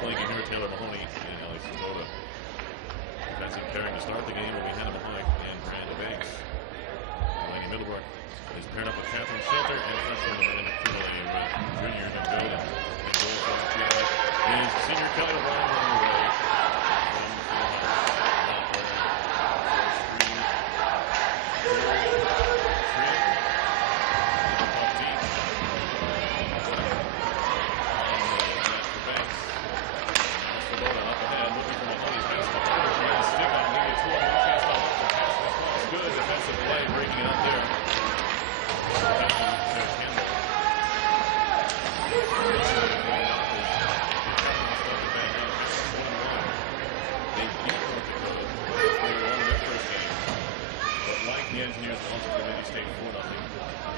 flanking here, Taylor Mahoney and Alex Sabota. Defensive pairing to start the game will be Hannah Mahoney and Miranda Banks. Delaney Middlebrook is paired up with Catherine Shelter and freshman Amanda Kimberly with junior Jim Golden. And goal for RPI is senior Kelly O'Brien on the way.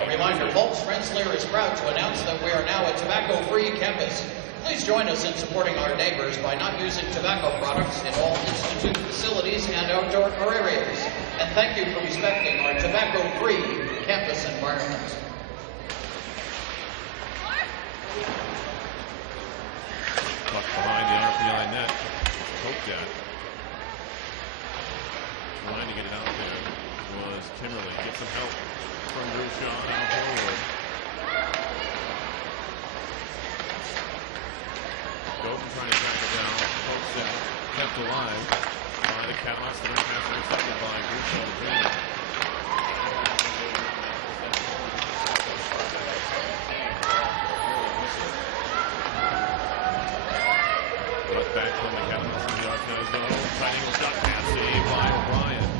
A reminder, Volks Rensselaer is proud to announce that we are now a tobacco-free campus. Please join us in supporting our neighbors by not using tobacco products in all institute facilities and outdoor areas. And thank you for respecting our tobacco-free campus environment. Puck behind the RPI net. Poked at. Trying to get it out there was Kimberly. Get some help from Bruce Shaw out forward. Golden trying to track it down. Pokes out. Kept alive by the Catamounts. The pass intercepted by Bruce Shaw Jr. Cut back from the Catamounts in the Arcana zone. Tight angle shot pass saved by O'Brien.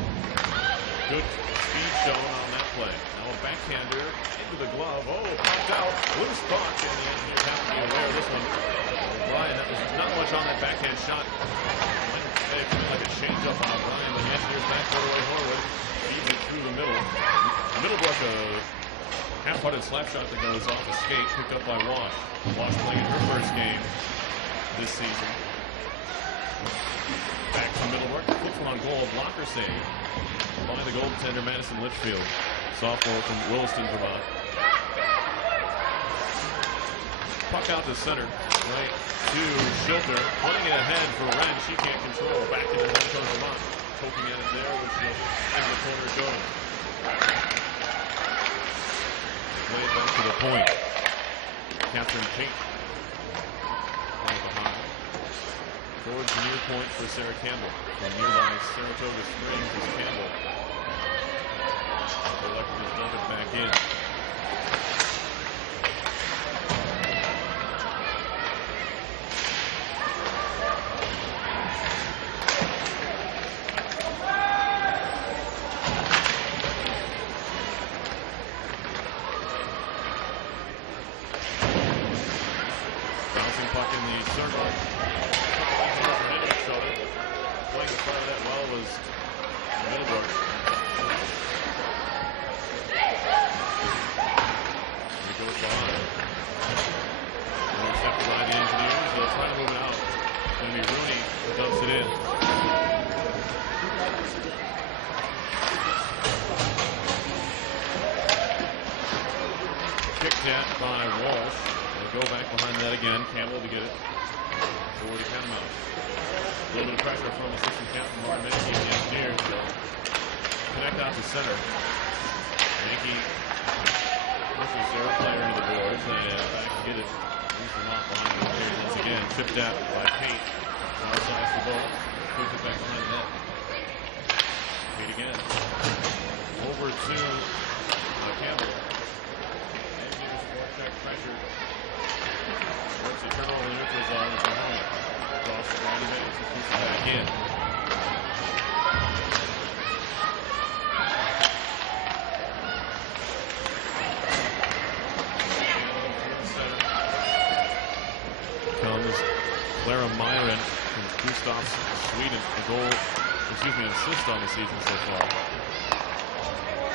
Good speed shown on that play. Now a backhander into the glove. Oh, popped out. Loose thought, and the Engineers have to be aware of this one. O'Brien, that was not much on that backhand shot. It looked like a change-up on O'Brien, but the Engineers back right away. Horwood feeds it through the middle. Middlebrook, a half-hearted slap shot that goes off the skate, picked up by Wash. Wash playing her first game this season. Back to Middlebrook. Flips one on goal. Blocker save by the goaltender Madison Litchfield, sophomore from Williston, Vermont. Puck out to center, right to Schilter, putting it ahead for Ren. She can't control. Back into Williston, Vermont, poking at it there with the in the corner goal. Play it back to the point. Catherine Pate right behind. Towards the near point for Sarah Campbell. From nearby Saratoga Springs is Campbell. Electric just dump it back in. Bouncing puck in the circle. Playing the front of that well was Middlebrook. He goes behind. Intercepted by the Engineers. They'll try to move it out. It's going to be Rooney who dumps it in. Kicked at by Walsh. They'll go back behind that again. Campbell to get it for the Catamounts. A little bit of pressure from assistant captain Martin Mankey and the Engineers. Connect out to center. Mankey pushes their player into the boards and back to get it. Loose them off behind the Engineers once again. Chipped out by Pate. Far side the ball. Puts it back behind the net. Pate again. Over to Campbell. Engineers forecheck pressure. Works a turnover in the neutral zone. It's Mahoney. Cross the right event and puts it back in. Comes Clara Myron from Gustavs, Sweden. A goal, an assist on the season so far.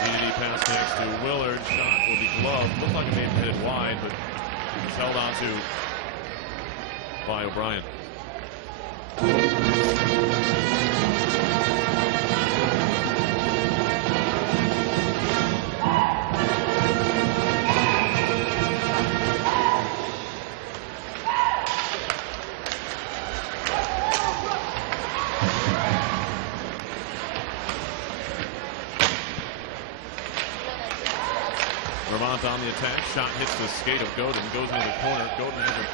DDD pass next to Willard. Shot will be gloved. Looked like it may have hit it wide, but it was held on to by O'Brien. Vermont on the attack. Shot hits the skate of Godin. Goes into the corner. Godin has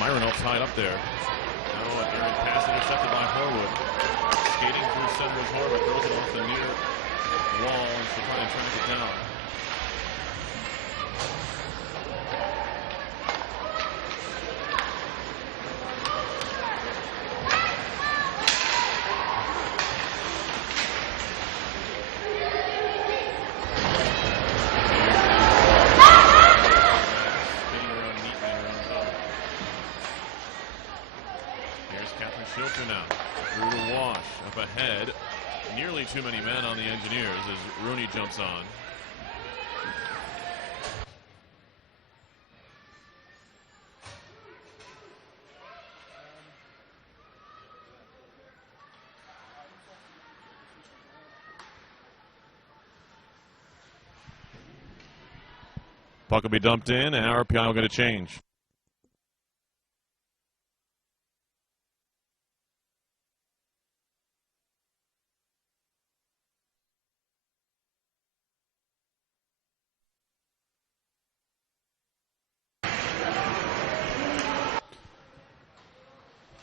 Myronov tied up there. Now a pass intercepted by Horwood. Skating through center is Horwood. Throws it off the near wall to try and track it down. Too many men on the Engineers as Rooney jumps on. Puck will be dumped in, and RPI will get a change.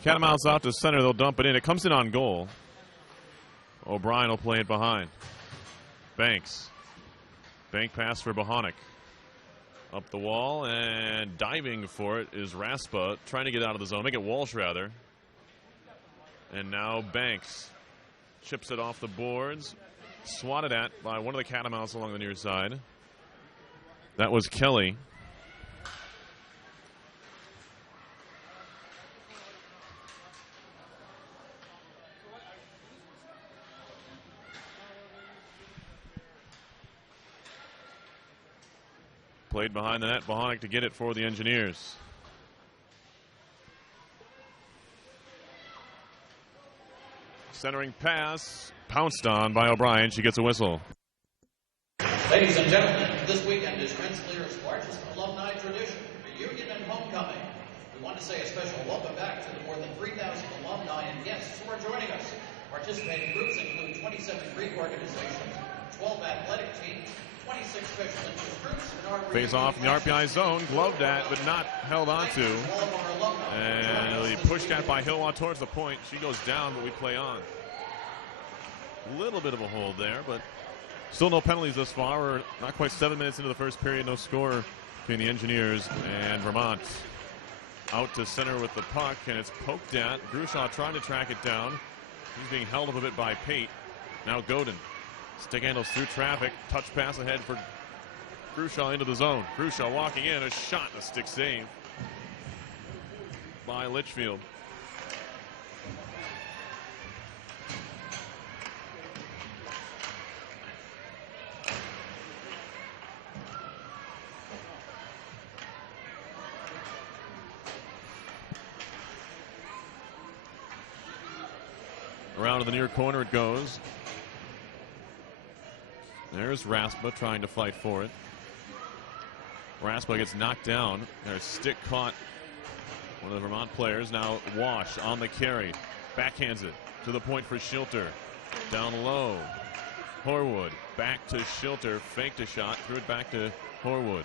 Catamounts out to center. They'll dump it in. It comes in on goal. O'Brien will play it behind. Banks. Bank pass for Bohonic. Up the wall, and diving for it is Raspa, trying to get out of the zone. Make it Walsh, rather. And now Banks chips it off the boards. Swatted at by one of the Catamounts along the near side. That was Kelly. Played behind the net. Bohonic to get it for the Engineers. Centering pass. Pounced on by O'Brien. She gets a whistle. Ladies and gentlemen, this weekend is Rensselaer's largest alumni tradition, reunion and homecoming. We want to say a special welcome back to the more than 3,000 alumni and guests who are joining us. Participating groups include 27 Greek organizations, 12 athletic teams, 26 special interest groups, and face off in the RPI zone, gloved at but not held onto, and really pushed at by Hilwa towards the point. She goes down, but we play on. A little bit of a hold there, but still no penalties thus far. We're not quite 7 minutes into the first period. No score between the Engineers and Vermont. Out to center with the puck, and it's poked at. Grushaw trying to track it down. He's being held up a bit by Pate. Now Godin. Stick handles through traffic. Touch pass ahead for Grushaw into the zone. Grushaw walking in. A shot. A stick save by Litchfield. Around to the near corner it goes. There's Raspa trying to fight for it. Raspa gets knocked down. There's stick caught. One of the Vermont players. Now Wash on the carry. Backhands it to the point for Schilter. Down low. Horwood back to Schilter. Faked a shot. Threw it back to Horwood.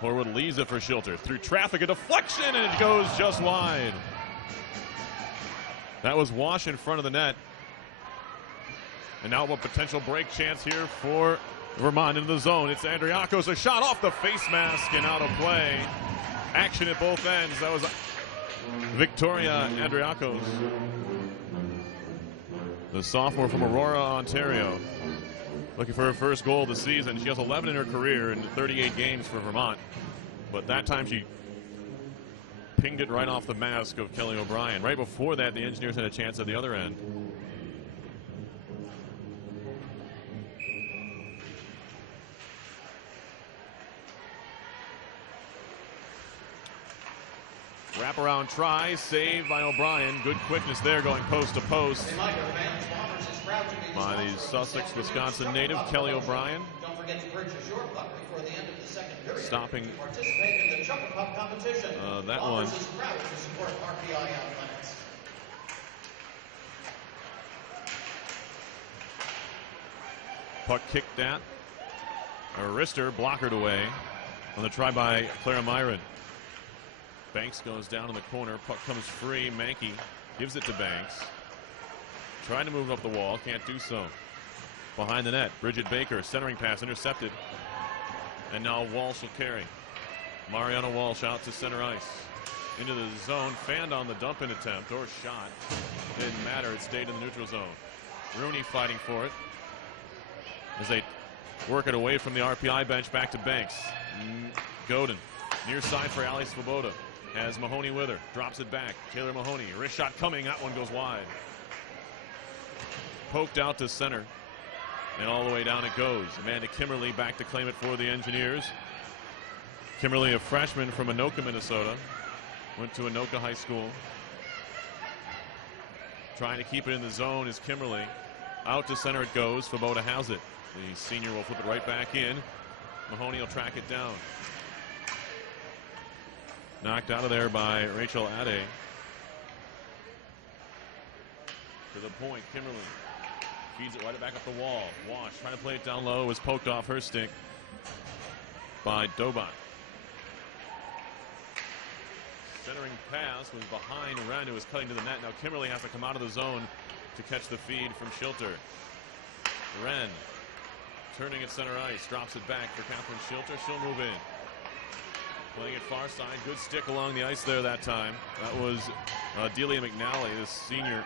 Horwood leaves it for Schilter. Through traffic. A deflection, and it goes just wide. That was Wash in front of the net. And now a potential break chance here for Vermont into the zone. It's Andriakos, a shot off the face mask and out of play. Action at both ends. That was Victoria Andriakos, the sophomore from Aurora, Ontario. Looking for her first goal of the season. She has 11 in her career in 38 games for Vermont. But that time she pinged it right off the mask of Kelly O'Brien. Right before that, the Engineers had a chance at the other end. Wraparound try, saved by O'Brien. Good quickness there, going post to post by the Sussex, Wisconsin native, Kelly O'Brien. Don't forget to purchase your puck before the end of the second period. Stopping Participate in the Chuck Puck competition. that one. Is proud to support RPI athletics. Puck kicked at. A wrister blockered away on the try by Clara Myron. Banks goes down in the corner. Puck comes free. Mankey gives it to Banks. Trying to move up the wall. Can't do so. Behind the net, Bridget Baker. Centering pass intercepted. And now Walsh will carry. Mariana Walsh out to center ice. Into the zone. Fanned on the dump-in attempt or shot. Didn't matter. It stayed in the neutral zone. Rooney fighting for it as they work it away from the RPI bench back to Banks. Godin near side for Ali Svoboda. Has Mahoney with her. Drops it back. Taylor Mahoney. Wrist shot coming. That one goes wide. Poked out to center. And all the way down it goes. Amanda Kimmerly back to claim it for the Engineers. Kimmerly, a freshman from Anoka, Minnesota. Went to Anoka High School. Trying to keep it in the zone is Kimmerly. Out to center it goes. Svoboda has it. The senior will flip it right back in. Mahoney will track it down. Knocked out of there by Rachel Ade. To the point, Kimmerly feeds it right back up the wall. Wash trying to play it down low. Was poked off her stick by Dobot. Centering pass was behind Wren, who was cutting to the net. Now Kimmerly has to come out of the zone to catch the feed from Schilter. Wren turning at center ice, drops it back for Catherine Schilter. She'll move in. Playing it far side. Good stick along the ice there that time. That was Delia McNally, this senior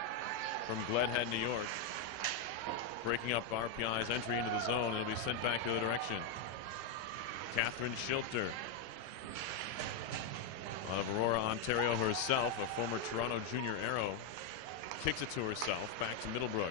from Gledhead, New York. Breaking up RPI's entry into the zone. It'll be sent back the other direction. Catherine Schilter. Out of Aurora, Ontario herself, a former Toronto junior arrow. Kicks it to herself, back to Middlebrook.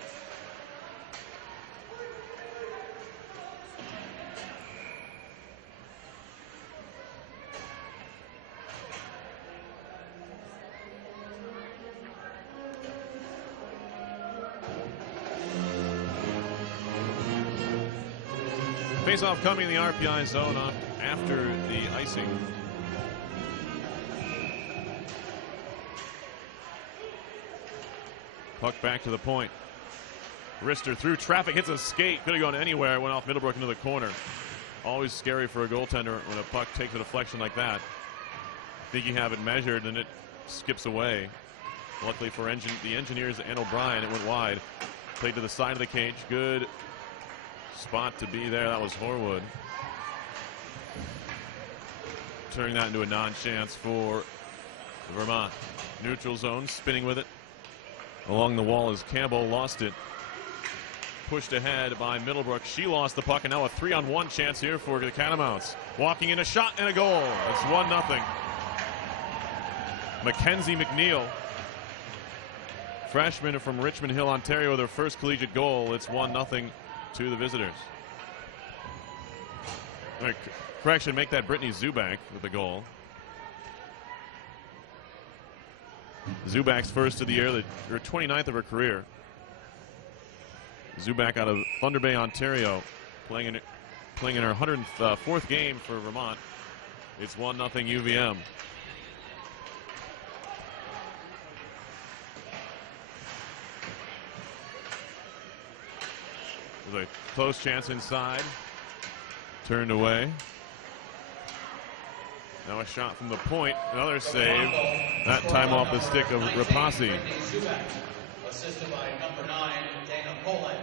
Face-off coming in the RPI zone after the icing. Puck back to the point. Wrister through traffic, hits a skate. Could have gone anywhere. Went off Middlebrook into the corner. Always scary for a goaltender when a puck takes a deflection like that. Think you have it measured and it skips away. Luckily for the Engineers and O'Brien, it went wide. Played to the side of the cage. Good spot to be there. That was Horwood. Turning that into a non-chance for Vermont. Neutral zone, spinning with it. Along the wall as Campbell lost it. Pushed ahead by Middlebrook. She lost the puck, and now a 3-on-1 chance here for the Catamounts. Walking in, a shot and a goal. It's 1-0. Mackenzie McNeil, freshman from Richmond Hill, Ontario, their first collegiate goal. It's 1-0 to the visitors. Correction, make that Brittany Zubak with the goal. Zubak's first of the year, her 29th of her career. Zubak out of Thunder Bay, Ontario, playing in her 104th game for Vermont. It's 1-0 UVM. There's a close chance inside. Turned away. Now a shot from the point. Another save. That time off the stick of Rapasi. Assisted by number 9, Dana Poland.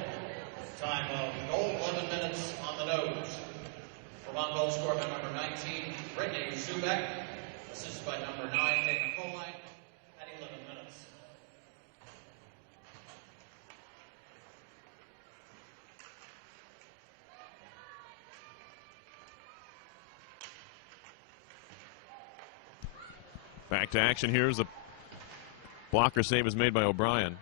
Time of goal, 11 minutes on the nose. Vermont goal scored by number 19, Brittany Zubak. Assisted by number 9, Dana Poland. At 11 minutes. Back to action here as the blocker save is made by O'Brien.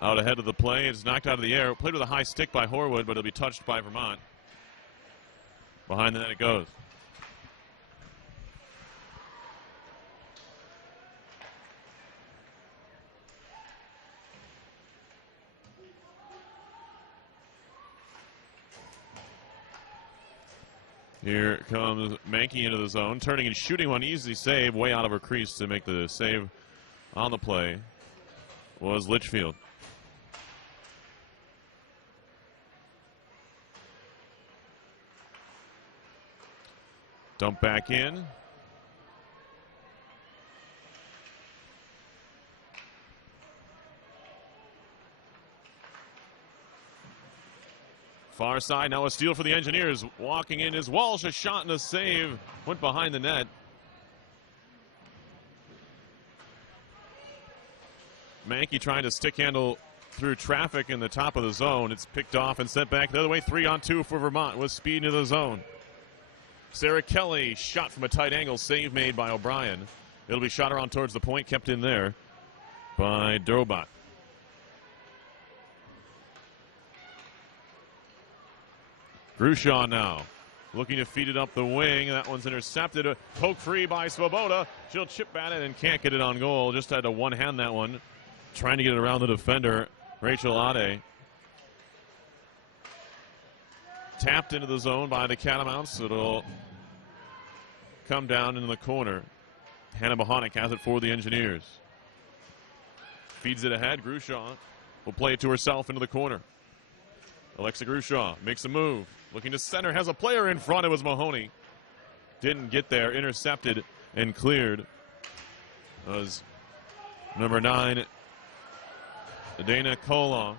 Out ahead of the play, it's knocked out of the air. Played with a high stick by Horwood, but it'll be touched by Vermont. Behind the net it goes. Here comes Mankey into the zone, turning and shooting one. Easy save way out of her crease to make the save on the play was Litchfield. Dump back in. Far side, now a steal for the Engineers. Walking in is Walsh, a shot and a save. Went behind the net. Mankey trying to stick handle through traffic in the top of the zone. It's picked off and sent back the other way. 3-on-2 for Vermont with speed into the zone. Sarah Kelly, shot from a tight angle, save made by O'Brien. It'll be shot around towards the point, kept in there by Drobot. Grushaw now looking to feed it up the wing. That one's intercepted. A poke free by Svoboda. She'll chip at it and can't get it on goal. Just had to one-hand that one. Trying to get it around the defender, Rachel Ade. Tapped into the zone by the Catamounts. It'll come down into the corner. Hannah Bohonic has it for the Engineers. Feeds it ahead. Grushaw will play it to herself into the corner. Alexa Grushaw makes a move. Looking to center. Has a player in front. It was Mahoney. Didn't get there. Intercepted and cleared. That was number 9, Dana Colon.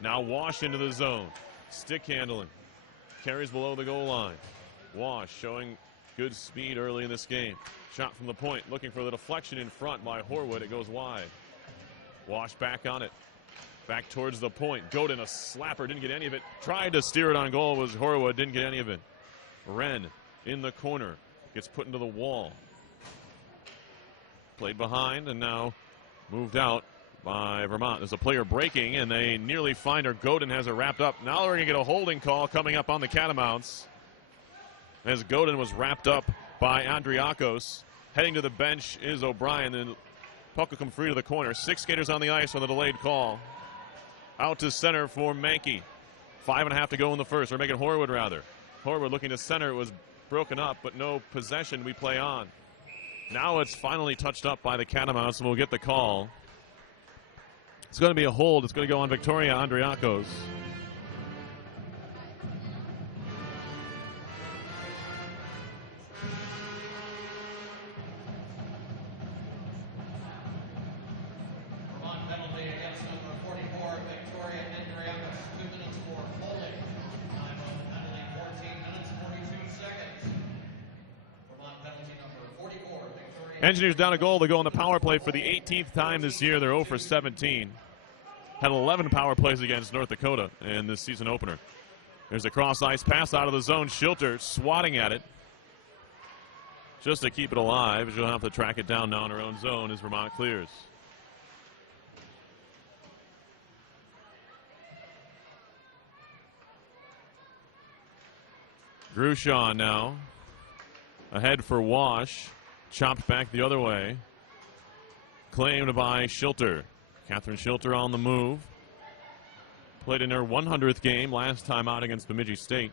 Now Wash into the zone. Stick handling. Carries below the goal line. Wash showing good speed early in this game. Shot from the point. Looking for the deflection in front by Horwood. It goes wide. Wash back on it. Back towards the point. Godin, a slapper. Didn't get any of it. Tried to steer it on goal. Was Horwood. Didn't get any of it. Wren in the corner. Gets put into the wall. Played behind and now moved out by Vermont. There's a player breaking, and they nearly find her. Godin has her wrapped up. Now we're going to get a holding call coming up on the Catamounts, as Godin was wrapped up by Andriakos. Heading to the bench is O'Brien, and puck will come free to the corner. 6 skaters on the ice on the delayed call. Out to center for Mankey. 5.5 to go in the first, or make it Horwood rather. Horwood looking to center. It was broken up, but no possession. We play on. Now it's finally touched up by the Catamounts, and we'll get the call. It's going to be a hold. It's going to go on Victoria Andriakos. Vermont penalty against number 44, Victoria Andriakos. 2 minutes for holding. Time of the penalty, 14 minutes, 42 seconds. Vermont penalty number 44, Victoria. Engineers down a goal to go on the power play for the 18th time this year. They're 0 for 17. Had 11 power plays against North Dakota in this season opener. There's a cross-ice pass out of the zone. Schilter swatting at it just to keep it alive. She'll have to track it down now in her own zone as Vermont clears. Grushaw now ahead for Wash. Chopped back the other way. Claimed by Schilter. Catherine Schilter on the move. Played in her 100th game last time out against Bemidji State.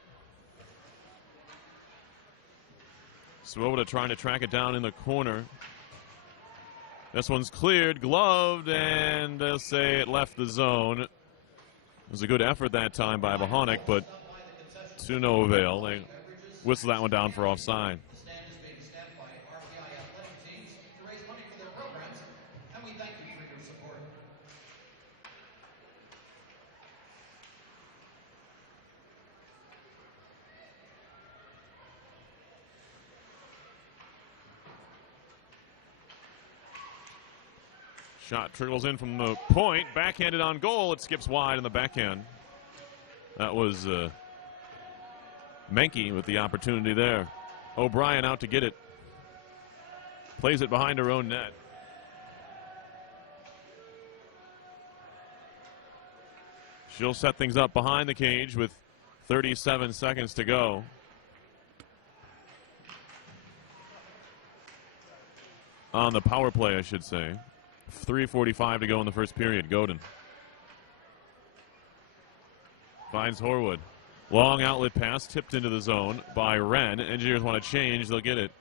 Swoboda trying to track it down in the corner. This one's cleared, gloved, and they'll say it left the zone. It was a good effort that time by Bohonic, but to no avail. They whistle that one down for offside. The stand is being staffed by RPI athletic teams to raise money for their programs, and we thank you for your support. Shot trickles in from the point, backhanded on goal. It skips wide in the backhand. That was Mankey with the opportunity there. O'Brien out to get it. Plays it behind her own net. She'll set things up behind the cage with 37 seconds to go. On the power play, I should say. 3:45 to go in the first period. Godin finds Horwood. Long outlet pass tipped into the zone by Wren. Engineers want to change. They'll get it.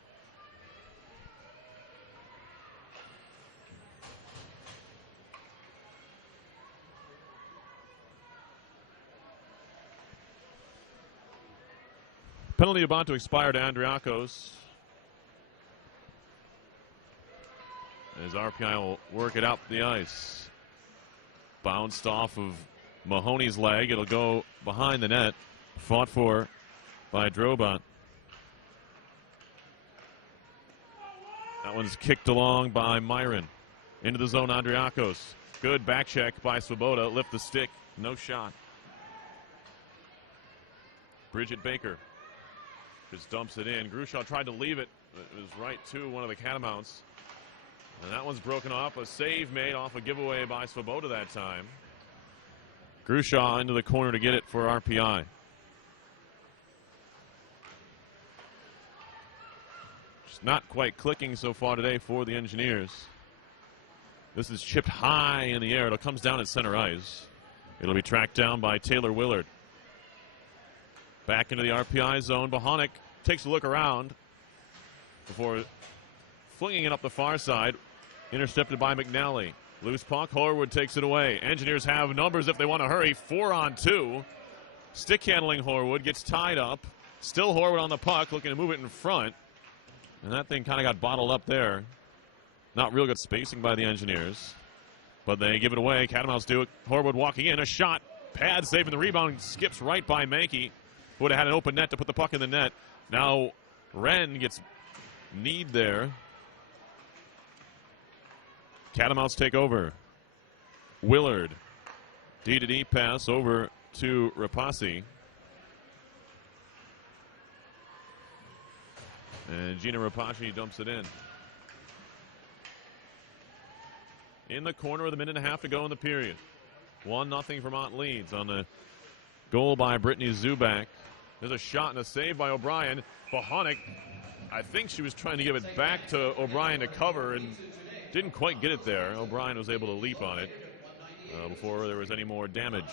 Penalty about to expire to Andriakos. As RPI will work it up the ice. Bounced off of Mahoney's leg. It'll go behind the net. Fought for by Drobot. That one's kicked along by Myron. Into the zone, Andriakos. Good back check by Swoboda. Lift the stick. No shot. Bridget Baker just dumps it in. Grushaw tried to leave it. It was right to one of the Catamounts. And that one's broken off. A save made off a giveaway by Swoboda that time. Grushaw into the corner to get it for RPI. Just not quite clicking so far today for the Engineers. This is chipped high in the air. It comes down at center ice. It'll be tracked down by Taylor Willard. Back into the RPI zone. Bohonic takes a look around before flinging it up the far side. Intercepted by McNally. Loose puck. Horwood takes it away. Engineers have numbers if they want to hurry. 4-on-2. Stick handling Horwood. Gets tied up. Still Horwood on the puck, looking to move it in front. And that thing kind of got bottled up there. Not real good spacing by the Engineers. But they give it away. Catamounts do it. Horwood walking in. A shot. Pad saving the rebound. Skips right by Mankey. Would have had an open net to put the puck in the net. Now Wren gets kneed there. Catamounts take over. Willard. D-to-D pass over to Rapasi. And Gina Rapasi dumps it in. In the corner with a minute and a half to go in the period. 1-0 Vermont leads on the goal by Brittany Zubak. There's a shot and a save by O'Brien. Bohonic, I think she was trying to give it back to O'Brien to cover and didn't quite get it there. O'Brien was able to leap on it before there was any more damage.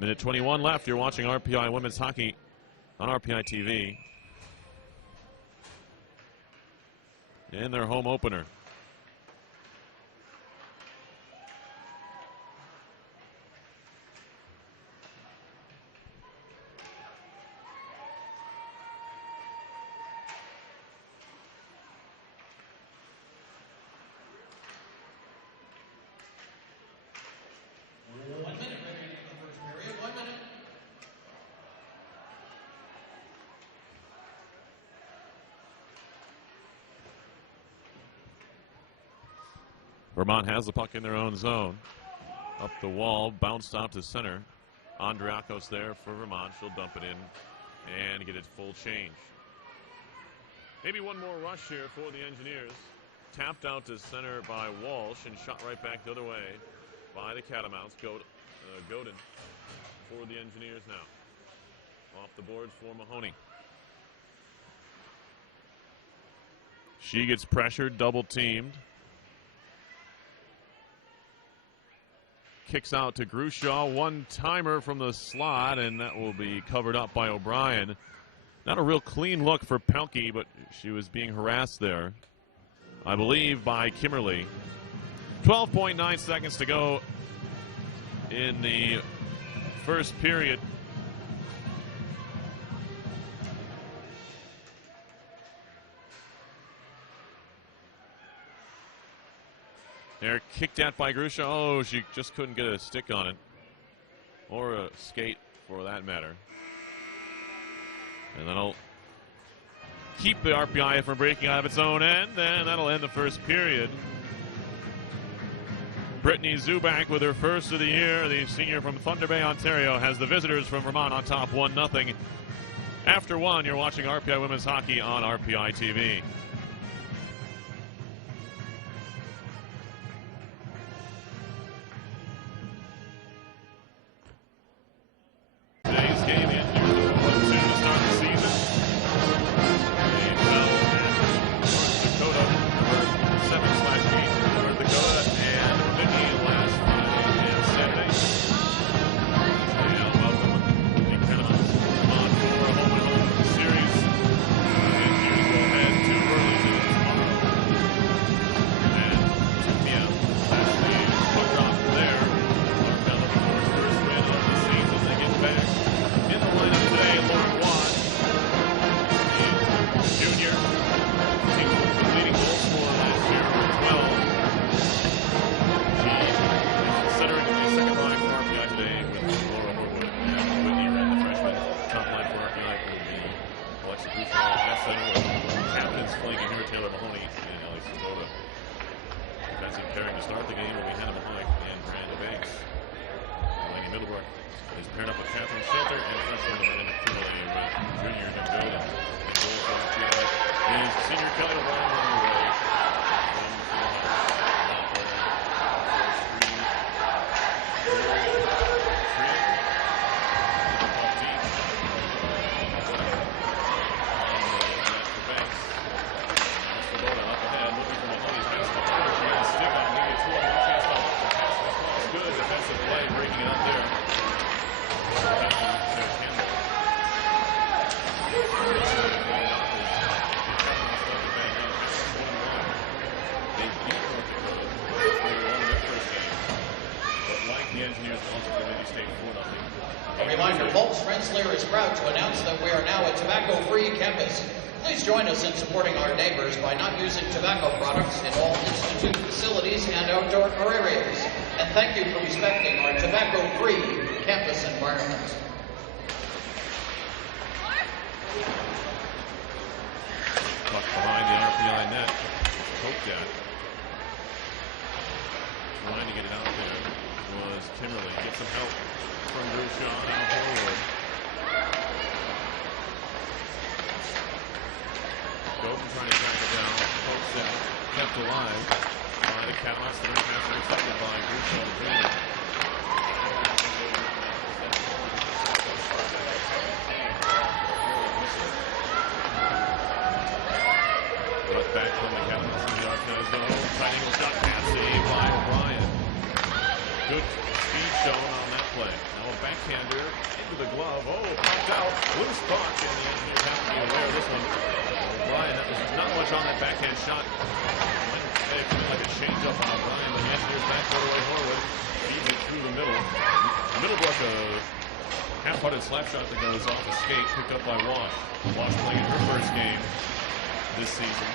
Minute 21 left. You're watching RPI Women's Hockey on RPI TV. In their home opener. Vermont has the puck in their own zone. Up the wall, bounced out to center. Andriakos there for Vermont. She'll dump it in and get it full change. Maybe one more rush here for the Engineers. Tapped out to center by Walsh and shot right back the other way by the Catamounts. Godin for the Engineers now. Off the boards for Mahoney. She gets pressured, double teamed. Kicks out to Grushaw. One-timer from the slot, and that will be covered up by O'Brien. Not a real clean look for Pelkey, but she was being harassed there, I believe, by Kimmerly. 12.9 seconds to go in the first period. They're kicked at by Grushaw. Oh, she just couldn't get a stick on it. Or a skate, for that matter. And that'll keep the RPI from breaking out of its own end, and that'll end the first period. Brittany Zubak with her first of the year. The senior from Thunder Bay, Ontario, has the visitors from Vermont on top 1-0. After one, you're watching RPI Women's Hockey on RPI TV. Today's game, the Engineers 1-2 to start the season. They fell at North Dakota, number 7/8 North Dakota, and Whitney last Friday and Saturday. And welcome the Catamounts on for a home-and-home series. The Engineers will head to Berlin the game when we had him behind and Brandon Banks. Laney Middlebrook is paired up with Catherine Shelter and freshman Miranda Kimberly with junior Jim Golden. And goal for RPI is senior Kelly O'Brien on the way. A reminder, Pulse Rensselaer is proud to announce that we are now a tobacco-free campus. Please join us in supporting our neighbors by not using tobacco products in all institute facilities and outdoor areas. And thank you for respecting our tobacco-free campus environment. Puck behind the RPI net. Poked at. Trying to get it out there was Kimberly. Get some help from Bruce Shaw out forward. Golden trying to track it down. Pokes out. Kept alive by the Catamounts. The ring pass intercepted by Bruce Shaw Jr. Brought back from the Catamounts in the RPI zone. Tight angle shot pass saved by O'Brien. Good speed shown on that play. Now a backhander into the glove. Oh, popped out. Loose puck, and the Engineers have to be aware of this one. O'Brien, that was not much on that backhand shot. It felt like a change up on O'Brien, but the Engineers back right away Horwood. Feeds it through the middle. Middlebrook, a half-hearted slap shot that goes off a skate, picked up by Wash. Wash playing her first game this season.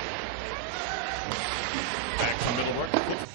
Back to Middlebrook.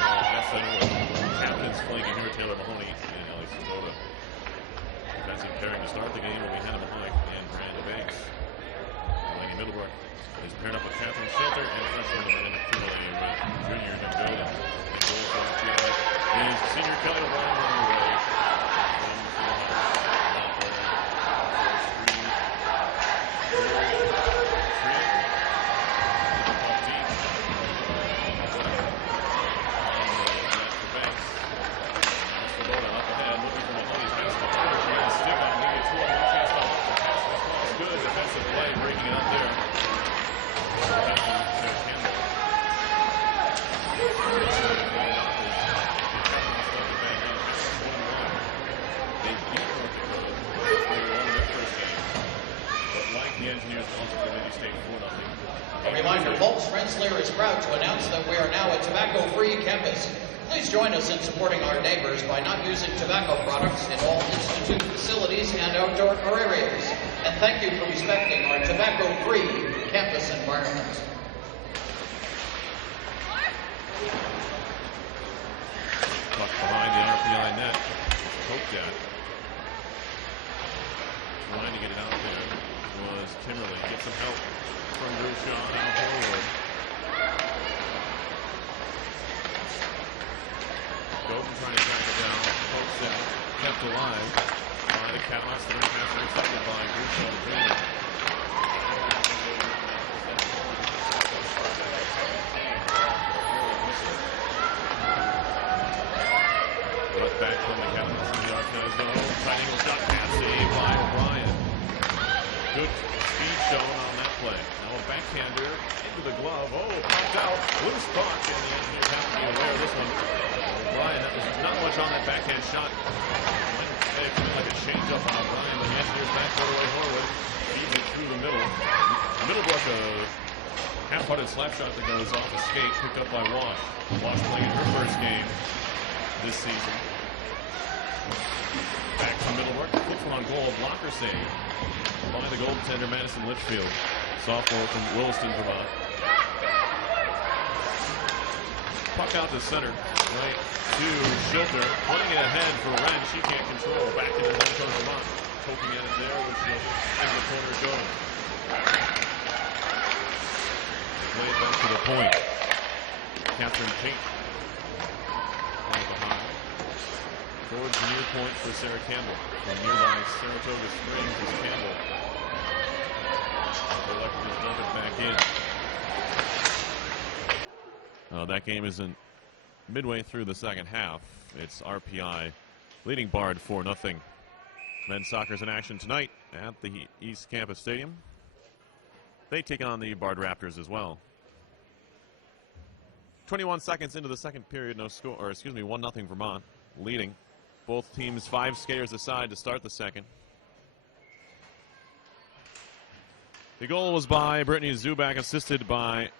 left center. Captains flanking here, Taylor Mahoney and Ellie Swoboda. Defensive pairing to start the game will be Hannah Mahoney and Miranda Banks. Delaney Middlebrook is paired up with Catherine Shelter and freshman Miranda Kimberly with junior Jim Golden. And goal for RPI is senior Kelly O'Brien on the way. A reminder, Pulse Rensselaer is proud to announce that we are now a tobacco-free campus. Please join us in supporting our neighbors by not using tobacco products in all institute facilities and outdoor areas. And thank you for respecting our tobacco-free campus environment. Puck behind the RPI net. Poked at. Trying to get it out there was Kimberly. Get some help from Drew Shaw now forward. Golden trying to track it down. Pokes out. Kept alive by the Catamounts. The ring pass intercepted by Drew Shaw Jr. Back from the Catamounts in the RPI zone. Tight angle shot pass saved by O'Brien. Good speed shown on that play. Now a backhander into the glove. Oh, popped out. Loose puck, and the Engineers have to be aware of this one. O'Brien, that was not much on that backhand shot. It felt like a change up on O'Brien. The Engineers back quarter way forward. Feeds it through the middle. Middlebrook, a half-hearted slap shot that goes off a skate, picked up by Wash. Wash playing her first game this season. Back to Middlebrook, puts one on goal, blocker save by the goaltender Madison Litchfield, sophomore from Williston, Vermont. Puck out to center, right to Schilter, putting it ahead for Ren. She can't control. Back into the zone, Vermont, poking at it there, which in the corner goes. Play it back to the point. Catherine Tate. Towards the near point for Sarah Campbell. From nearby Saratoga Springs is Campbell. They're lucky to dump it back in. That game isn't midway through the second half. It's RPI leading Bard 4-0. Men's soccer's in action tonight at the East Campus Stadium. They take on the Bard Raptors as well. 21 seconds into the second period, no score, or excuse me, 1-0 Vermont leading. Both teams 5 skaters aside to start the second. The goal was by Brittany Zubak, assisted by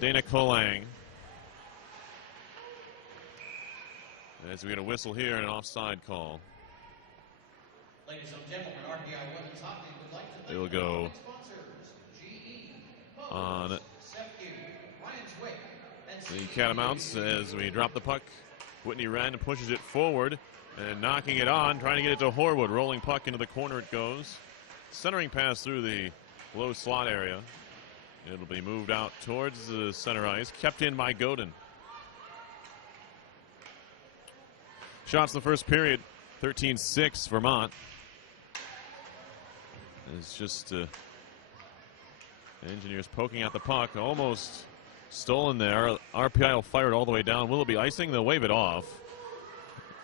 Dana Kolang. As we get a whistle here and an offside call. Ladies and gentlemen, RPI Women's Hockey would like to It'll go on the Catamounts as we drop the puck. Whitney Wren pushes it forward and knocking it on, trying to get it to Horwood. Rolling puck into the corner it goes. Centering pass through the low slot area. It'll be moved out towards the center ice. Kept in by Godin. Shots in the first period, 13-6 Vermont. It's just Engineers poking at the puck, almost stolen there. RPI will fire it all the way down. Will it be icing? They'll wave it off.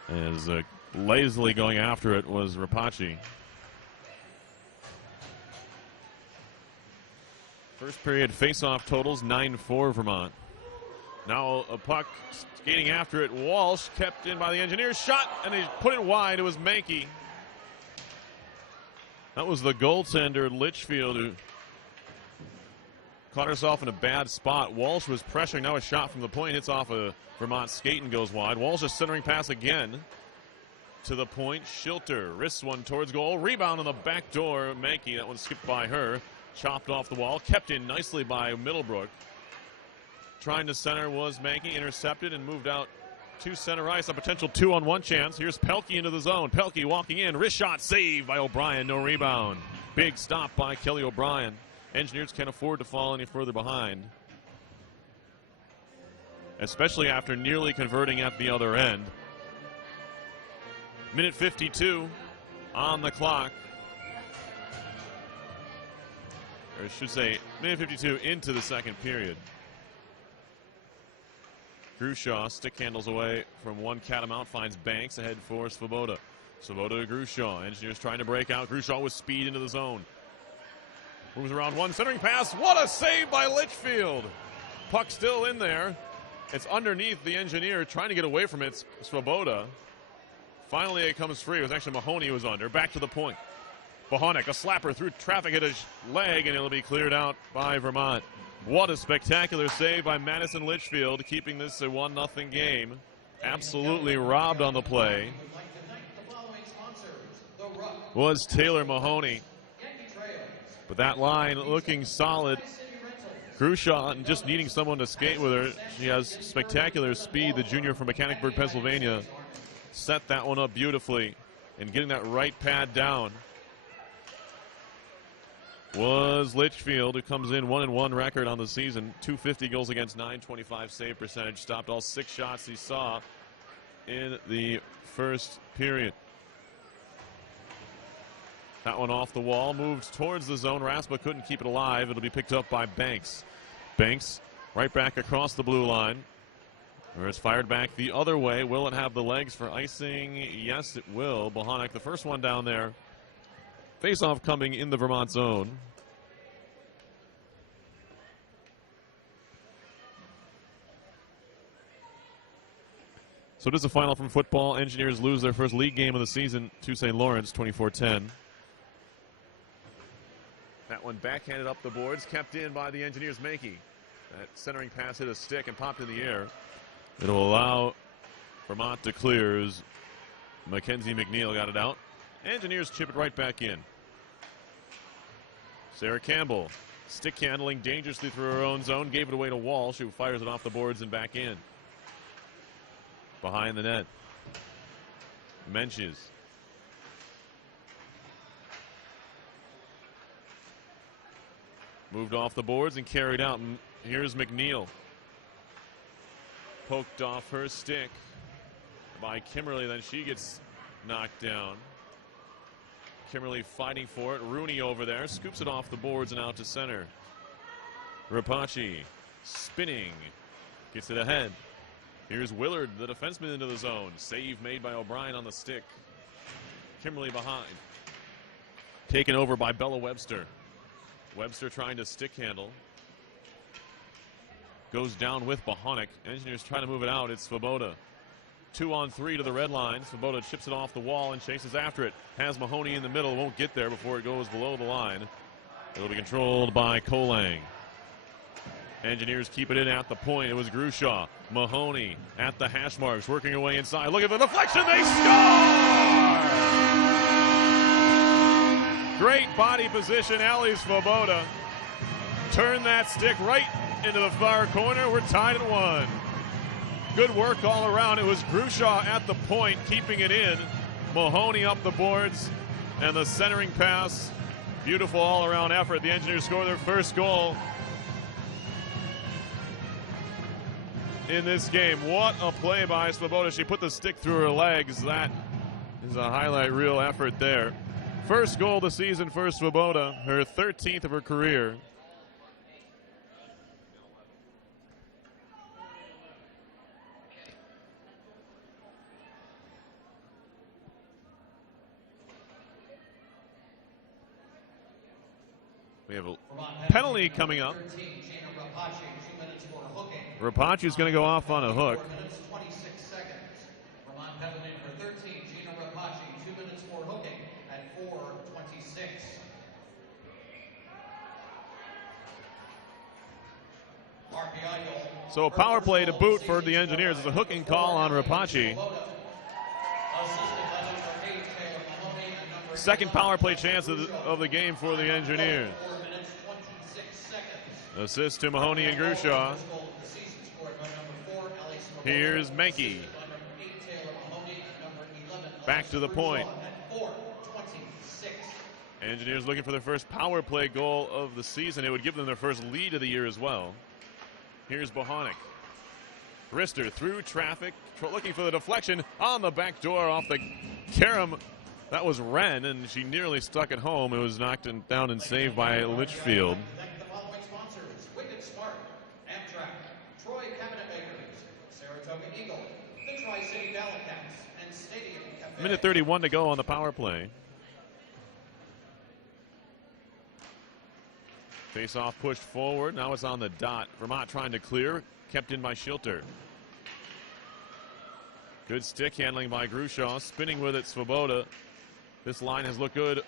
As lazily going after it was Rapace. First period face-off totals 9-4 Vermont. Now a puck skating after it. Walsh kept in by the Engineers. Shot, and they put it wide. It was Mankey. That was the goaltender, Litchfield, who caught herself in a bad spot. Walsh was pressuring. Now a shot from the point. Hits off a Vermont skate and goes wide. Walsh a centering pass again to the point. Schilter wrists one towards goal. Rebound on the back door. Mankey, that one skipped by her. Chopped off the wall. Kept in nicely by Middlebrook. trying to center was Mankey, intercepted and moved out to center ice. A potential 2-on-1 chance. Here's Pelkey into the zone. Pelkey walking in. Wrist shot saved by O'Brien. No rebound. Big stop by Kelly O'Brien. Engineers can't afford to fall any further behind, especially after nearly converting at the other end. Minute 52 on the clock. Or I should say, minute 52 into the second period. Grushaw stick handles away from one Catamount, finds Banks ahead for Svoboda. Svoboda to Grushaw. Engineers trying to break out. Grushaw with speed into the zone. Moves around one, centering pass. What a save by Litchfield. Puck still in there. It's underneath the Engineer, trying to get away from it. Svoboda. Finally, it comes free. It was actually Mahoney who was under. Back to the point. Bohonic, a slapper through traffic at his leg, and it'll be cleared out by Vermont. What a spectacular save by Madison Litchfield, keeping this a 1-0 game. Absolutely robbed on the play was Taylor Mahoney. But that line looking solid. Grushaw just needing someone to skate with her. She has spectacular speed. The junior from Mechanicsburg, Pennsylvania, set that one up beautifully. And getting that right pad down was Litchfield, who comes in 1-1 record on the season. 250 goals against, 925 save percentage. Stopped all 6 shots he saw in the first period. That one off the wall, moved towards the zone. Raspa couldn't keep it alive. It'll be picked up by Banks. Banks right back across the blue line. Or it's fired back the other way. Will it have the legs for icing? Yes, it will. Bohonic, the first one down there. Face-off coming in the Vermont zone. So it is a final from football. Engineers lose their first league game of the season to St. Lawrence, 24-10. That one backhanded up the boards, kept in by the Engineers' Mankey. That centering pass hit a stick and popped in the air. It'll allow Vermont to clear as Mackenzie McNeil got it out. Engineers chip it right back in. Sarah Campbell, stick handling dangerously through her own zone, gave it away to Walsh, who fires it off the boards and back in. Behind the net. Menches. Moved off the boards and carried out. Here's McNeil. Poked off her stick by Kimberly, then she gets knocked down. Kimberly fighting for it. Rooney over there, scoops it off the boards and out to center. Rapace spinning, gets it ahead. Here's Willard, the defenseman, into the zone. Save made by O'Brien on the stick. Kimberly behind. Taken over by Bella Webster. Webster trying to stick handle. Goes down with Bohonic. Engineers trying to move it out. It's Svoboda. 2-on-3 to the red line. Svoboda chips it off the wall and chases after it. Has Mahoney in the middle. Won't get there before it goes below the line. It'll be controlled by Kolang. Engineers keep it in at the point. It was Grushaw. Mahoney at the hash marks, working away inside. Look at the deflection. They score! Great body position. Ali Svoboda turned that stick right into the far corner. We're tied at 1. Good work all around. It was Grushaw at the point, keeping it in. Mahoney up the boards, and the centering pass. Beautiful all-around effort. The Engineers score their first goal in this game. What a play by Svoboda. She put the stick through her legs. That is a highlight reel effort there. First goal of the season for Svoboda, her 13th of her career. We have a penalty coming up. Rapace's going to go off on a hook. 26 seconds. Vermont penalty for 13. Gina Rapace, 2 minutes for hooking at 4:26. RPI goal. So a power play to boot for the Engineers. It's a hooking call on Rapace. Second power play chance of the game for the Engineers. Assist to Mahoney and Grushaw. Here's Menke. Back to the point. Engineers looking for their first power play goal of the season. It would give them their first lead of the year as well. Here's Bohonic. Rister through traffic, looking for the deflection on the back door off the carom. That was Wren, and she nearly stuck it home. It was knocked down and saved by Litchfield. Minute 31 to go on the power play. Face-off pushed forward. Now it's on the dot. Vermont trying to clear. Kept in by Schilter. Good stick handling by Grushaw. Spinning with it, Svoboda. This line has looked good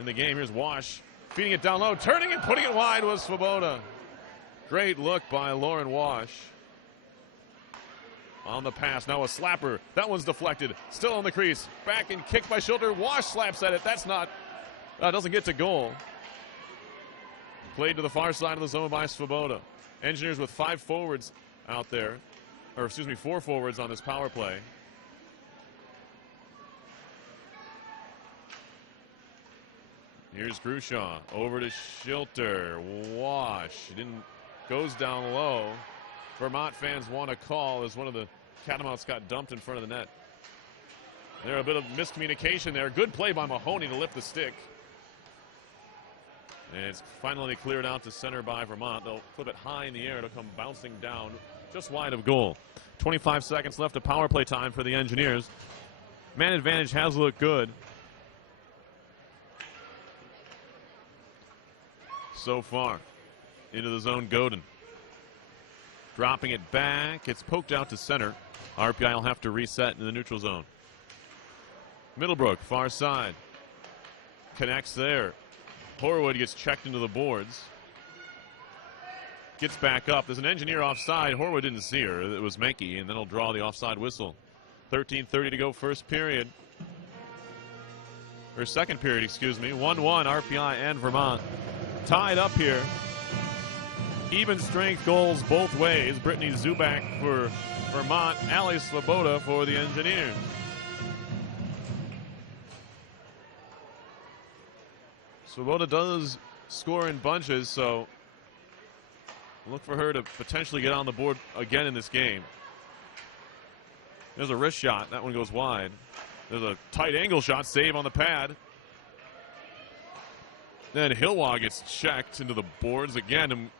in the game. Here's Wash. Feeding it down low. Turning and putting it wide was Svoboda. Great look by Lauren Wash. On the pass. Now a slapper. That one's deflected. Still on the crease. Back and kicked by Schilter. Wash slaps at it. That's not. Doesn't get to goal. Played to the far side of the zone by Svoboda. Engineers with 5 forwards out there. Or, excuse me, 4 forwards on this power play. Here's Grushaw. Over to Schilter. Wash. Goes down low. Vermont fans want a call as one of the Catamounts got dumped in front of the net. There a bit of miscommunication there. Good play by Mahoney to lift the stick. And it's finally cleared out to center by Vermont. They'll flip it high in the air. It'll come bouncing down just wide of goal. 25 seconds left of power play time for the Engineers. Man advantage has looked good so far. Into the zone, Godin. Dropping it back. It's poked out to center. RPI will have to reset in the neutral zone. Middlebrook, far side. Connects there. Horwood gets checked into the boards. Gets back up. There's an Engineer offside. Horwood didn't see her. It was Menke, and then he'll draw the offside whistle. 13:30 to go, first period. Or second period, excuse me. 1-1, RPI and Vermont. Tied up here. Even strength goals both ways. Brittany Zubak for Vermont. Ali Svoboda for the Engineers. Svoboda does score in bunches, so look for her to potentially get on the board again in this game. There's a wrist shot. That one goes wide. There's a tight angle shot. Save on the pad. Then Hilwa gets checked into the boards again. And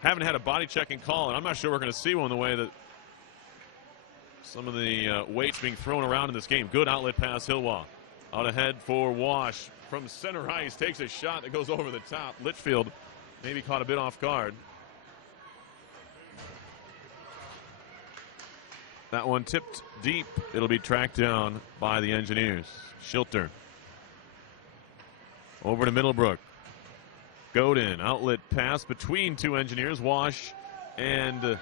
haven't had a body checking call, and I'm not sure we're going to see one the way that some of the weights being thrown around in this game. Good outlet pass, Hilwa. Out ahead for Wash. From center ice, takes a shot that goes over the top. Litchfield maybe caught a bit off guard. That one tipped deep. It'll be tracked down by the Engineers. Schilter. Over to Middlebrook. Godin, outlet pass between 2 Engineers. Wash and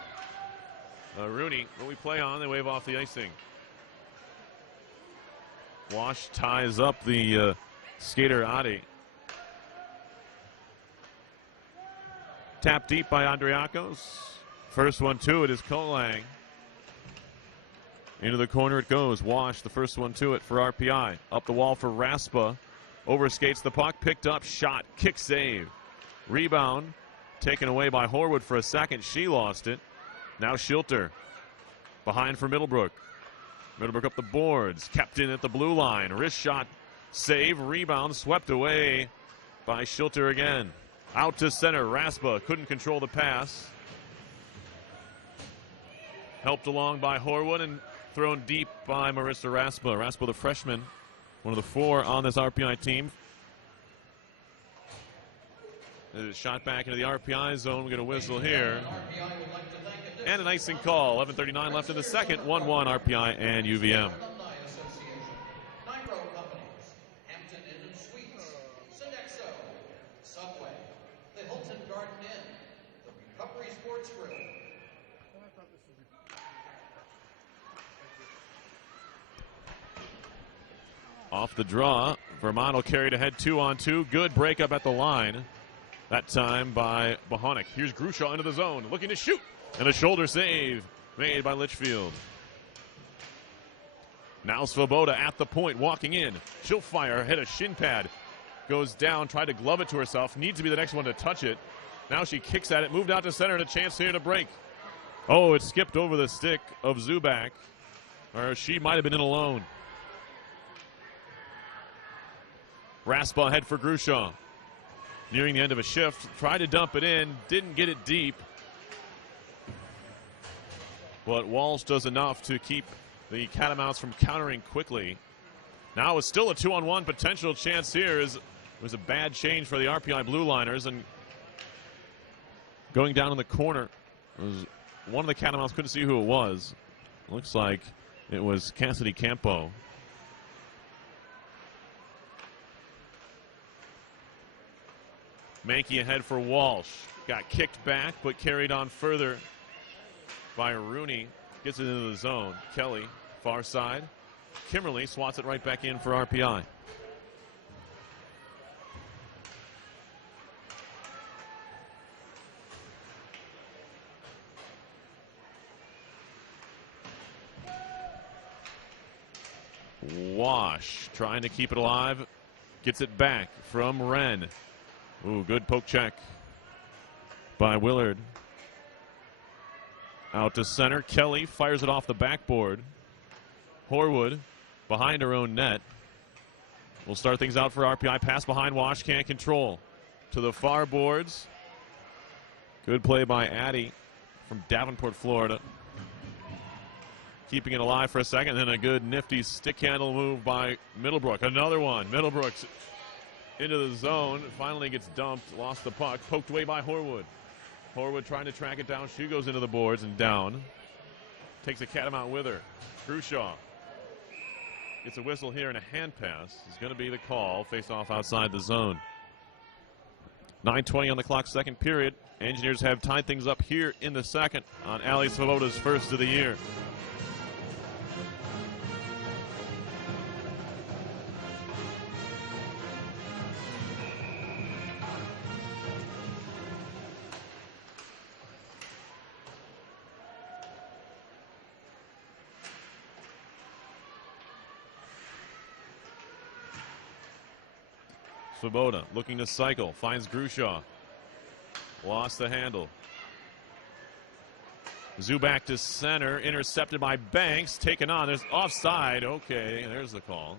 Rooney. What we play on, they wave off the icing. Wash ties up the skater Adi. Tap deep by Andriakos. First one to it is Kolang. Into the corner it goes. Wash, the first one to it for RPI. Up the wall for Raspa. Overskates the puck. Picked up. Shot. Kick save. Rebound. Taken away by Horwood for a second. She lost it. Now Schilter. Behind for Middlebrook. Middlebrook up the boards. Kept in at the blue line. Wrist shot. Save. Rebound. Swept away by Schilter again. Out to center. Raspa couldn't control the pass. Helped along by Horwood and thrown deep by Marissa Raspa. Raspa, the freshman, one of the 4 on this RPI team. There's a shot back into the RPI zone. We're going to whistle here. And an icing call. 11:39 left in the second. 1-1 RPI and UVM. Off the draw, Vermont will carry it ahead 2-on-2. Good breakup at the line. That time by Bohonic. Here's Grushaw into the zone, looking to shoot. And a shoulder save made by Litchfield. Now Svoboda at the point, walking in. She'll fire, hit a shin pad. Goes down, tried to glove it to herself. Needs to be the next one to touch it. Now she kicks at it, moved out to center, and a chance here to break. Oh, it skipped over the stick of Zubak. Or she might have been in alone. Raspa ahead for Grushaw. Nearing the end of a shift, tried to dump it in, didn't get it deep. But Walsh does enough to keep the Catamounts from countering quickly. Now it's still a 2-on-1 potential chance here. It was a bad change for the RPI Blue Liners, and going down in the corner was one of the Catamounts. Couldn't see who it was. Looks like it was Cassidy Campo. Mankey ahead for Walsh. Got kicked back, but carried on further by Rooney. Gets it into the zone. Kelly, far side. Kimberly swats it right back in for RPI. Wash trying to keep it alive. Gets it back from Wren. Ooh, good poke check by Willard. Out to center. Kelly fires it off the backboard. Horwood behind her own net. We'll start things out for RPI. Pass behind Wash, can't control. To the far boards. Good play by Addy from Davenport, Florida. Keeping it alive for a second. Then a good nifty stick handle move by Middlebrook. Another one. Middlebrook's into the zone. Finally gets dumped. Lost the puck. Poked away by Horwood. Horwood trying to track it down. She goes into the boards and down. Takes a Catamount with her. Grushaw gets a whistle here and a hand pass. Is going to be the call. Face off outside the zone. 9:20 on the clock, second period. Engineers have tied things up here in the second on Ali Svoboda's first of the year. Svoboda looking to cycle, finds Grushaw. Lost the handle. Zubak to center, intercepted by Banks, taken on. There's offside. Okay, there's the call.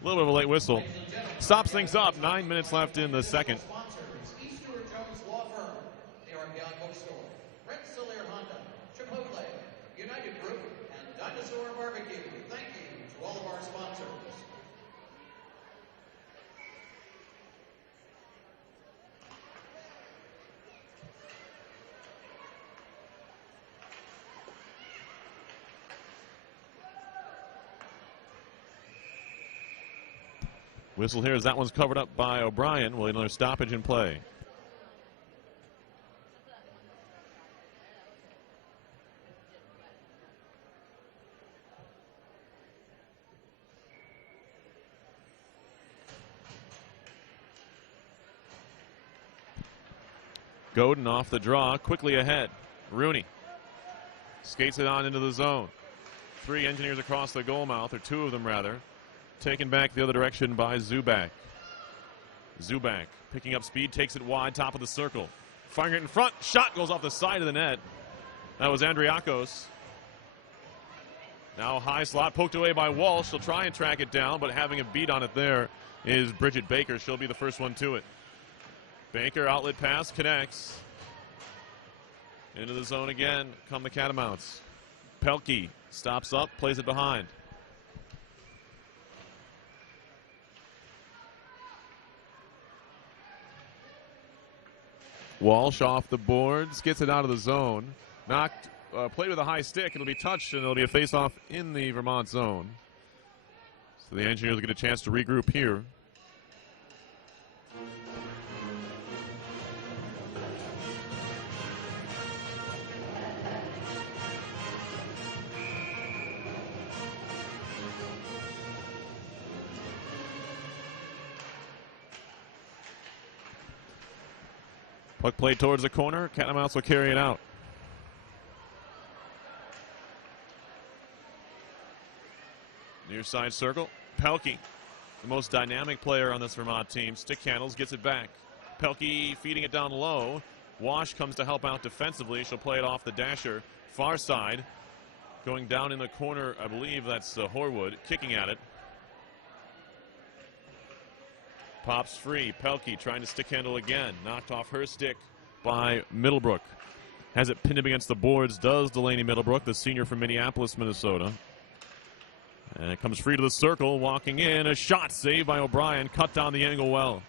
A little bit of a late whistle. Stops things up. 9 minutes left in the second. Whistle here as that one's covered up by O'Brien. Will another stoppage in play. Godin off the draw, quickly ahead. Rooney skates it on into the zone. Three Engineers across the goal mouth, or two of them rather. Taken back the other direction by Zubak. Zubak picking up speed, takes it wide, top of the circle. Firing it in front, shot goes off the side of the net. That was Andriakos. Now high slot, poked away by Walsh. She'll try and track it down, but having a beat on it there is Bridget Baker. She'll be the first one to it. Baker, outlet pass, connects. Into the zone again, come the Catamounts. Pelkey stops up, plays it behind. Walsh off the boards, gets it out of the zone. Knocked, played with a high stick. It'll be touched, and it'll be a face-off in the Vermont zone. So the Engineers will get a chance to regroup here. Puck played towards the corner. Catamounts will carry it out. Near side circle. Pelkey, the most dynamic player on this Vermont team. Stick handles, gets it back. Pelkey feeding it down low. Wash comes to help out defensively. She'll play it off the dasher. Far side. Going down in the corner, I believe that's Horwood, kicking at it. Pops free. Pelkey trying to stick handle again. Knocked off her stick by Middlebrook. Has it pinned up against the boards, does Delaney Middlebrook, the senior from Minneapolis, Minnesota. And it comes free to the circle, walking in. A shot saved by O'Brien, cut down the angle well.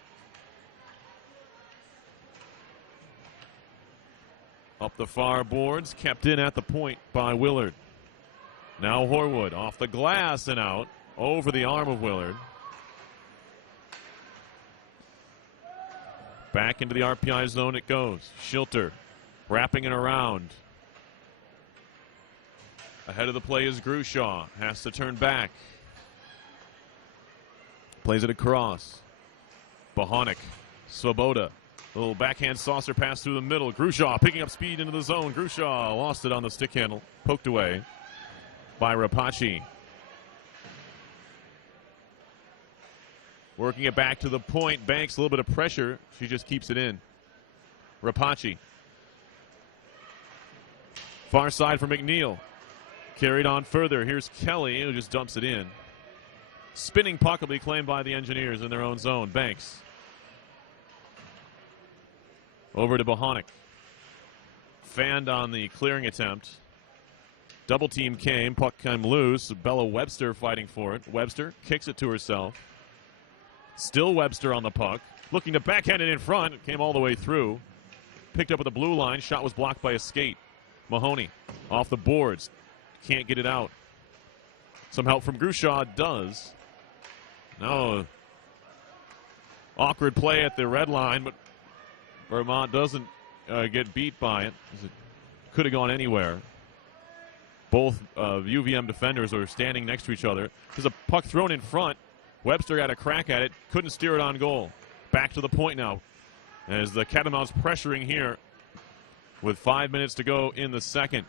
Up the far boards, kept in at the point by Willard. Now Horwood off the glass and out, over the arm of Willard. Back into the RPI zone it goes. Schilter wrapping it around. Ahead of the play is Grushaw. Has to turn back. Plays it across. Bohonic. Swoboda. Little backhand saucer pass through the middle. Grushaw picking up speed into the zone. Grushaw lost it on the stick handle. Poked away by Rapace. Working it back to the point. Banks a little bit of pressure. She just keeps it in. Rapace. Far side for McNeil. Carried on further. Here's Kelly, who just dumps it in. Spinning puck will be claimed by the Engineers in their own zone. Banks. Over to Bohonic. Fanned on the clearing attempt. Double team came. Puck came loose. Bella Webster fighting for it. Webster kicks it to herself. Still Webster on the puck. Looking to backhand it in front. It came all the way through. Picked up at the blue line. Shot was blocked by a skate. Mahoney off the boards. Can't get it out. Some help from Grushaw does. Now, awkward play at the red line, but Vermont doesn't get beat by it. It could have gone anywhere. Both UVM defenders are standing next to each other. There's a puck thrown in front. Webster got a crack at it. Couldn't steer it on goal. Back to the point now as the Catamounts pressuring here with 5 minutes to go in the second.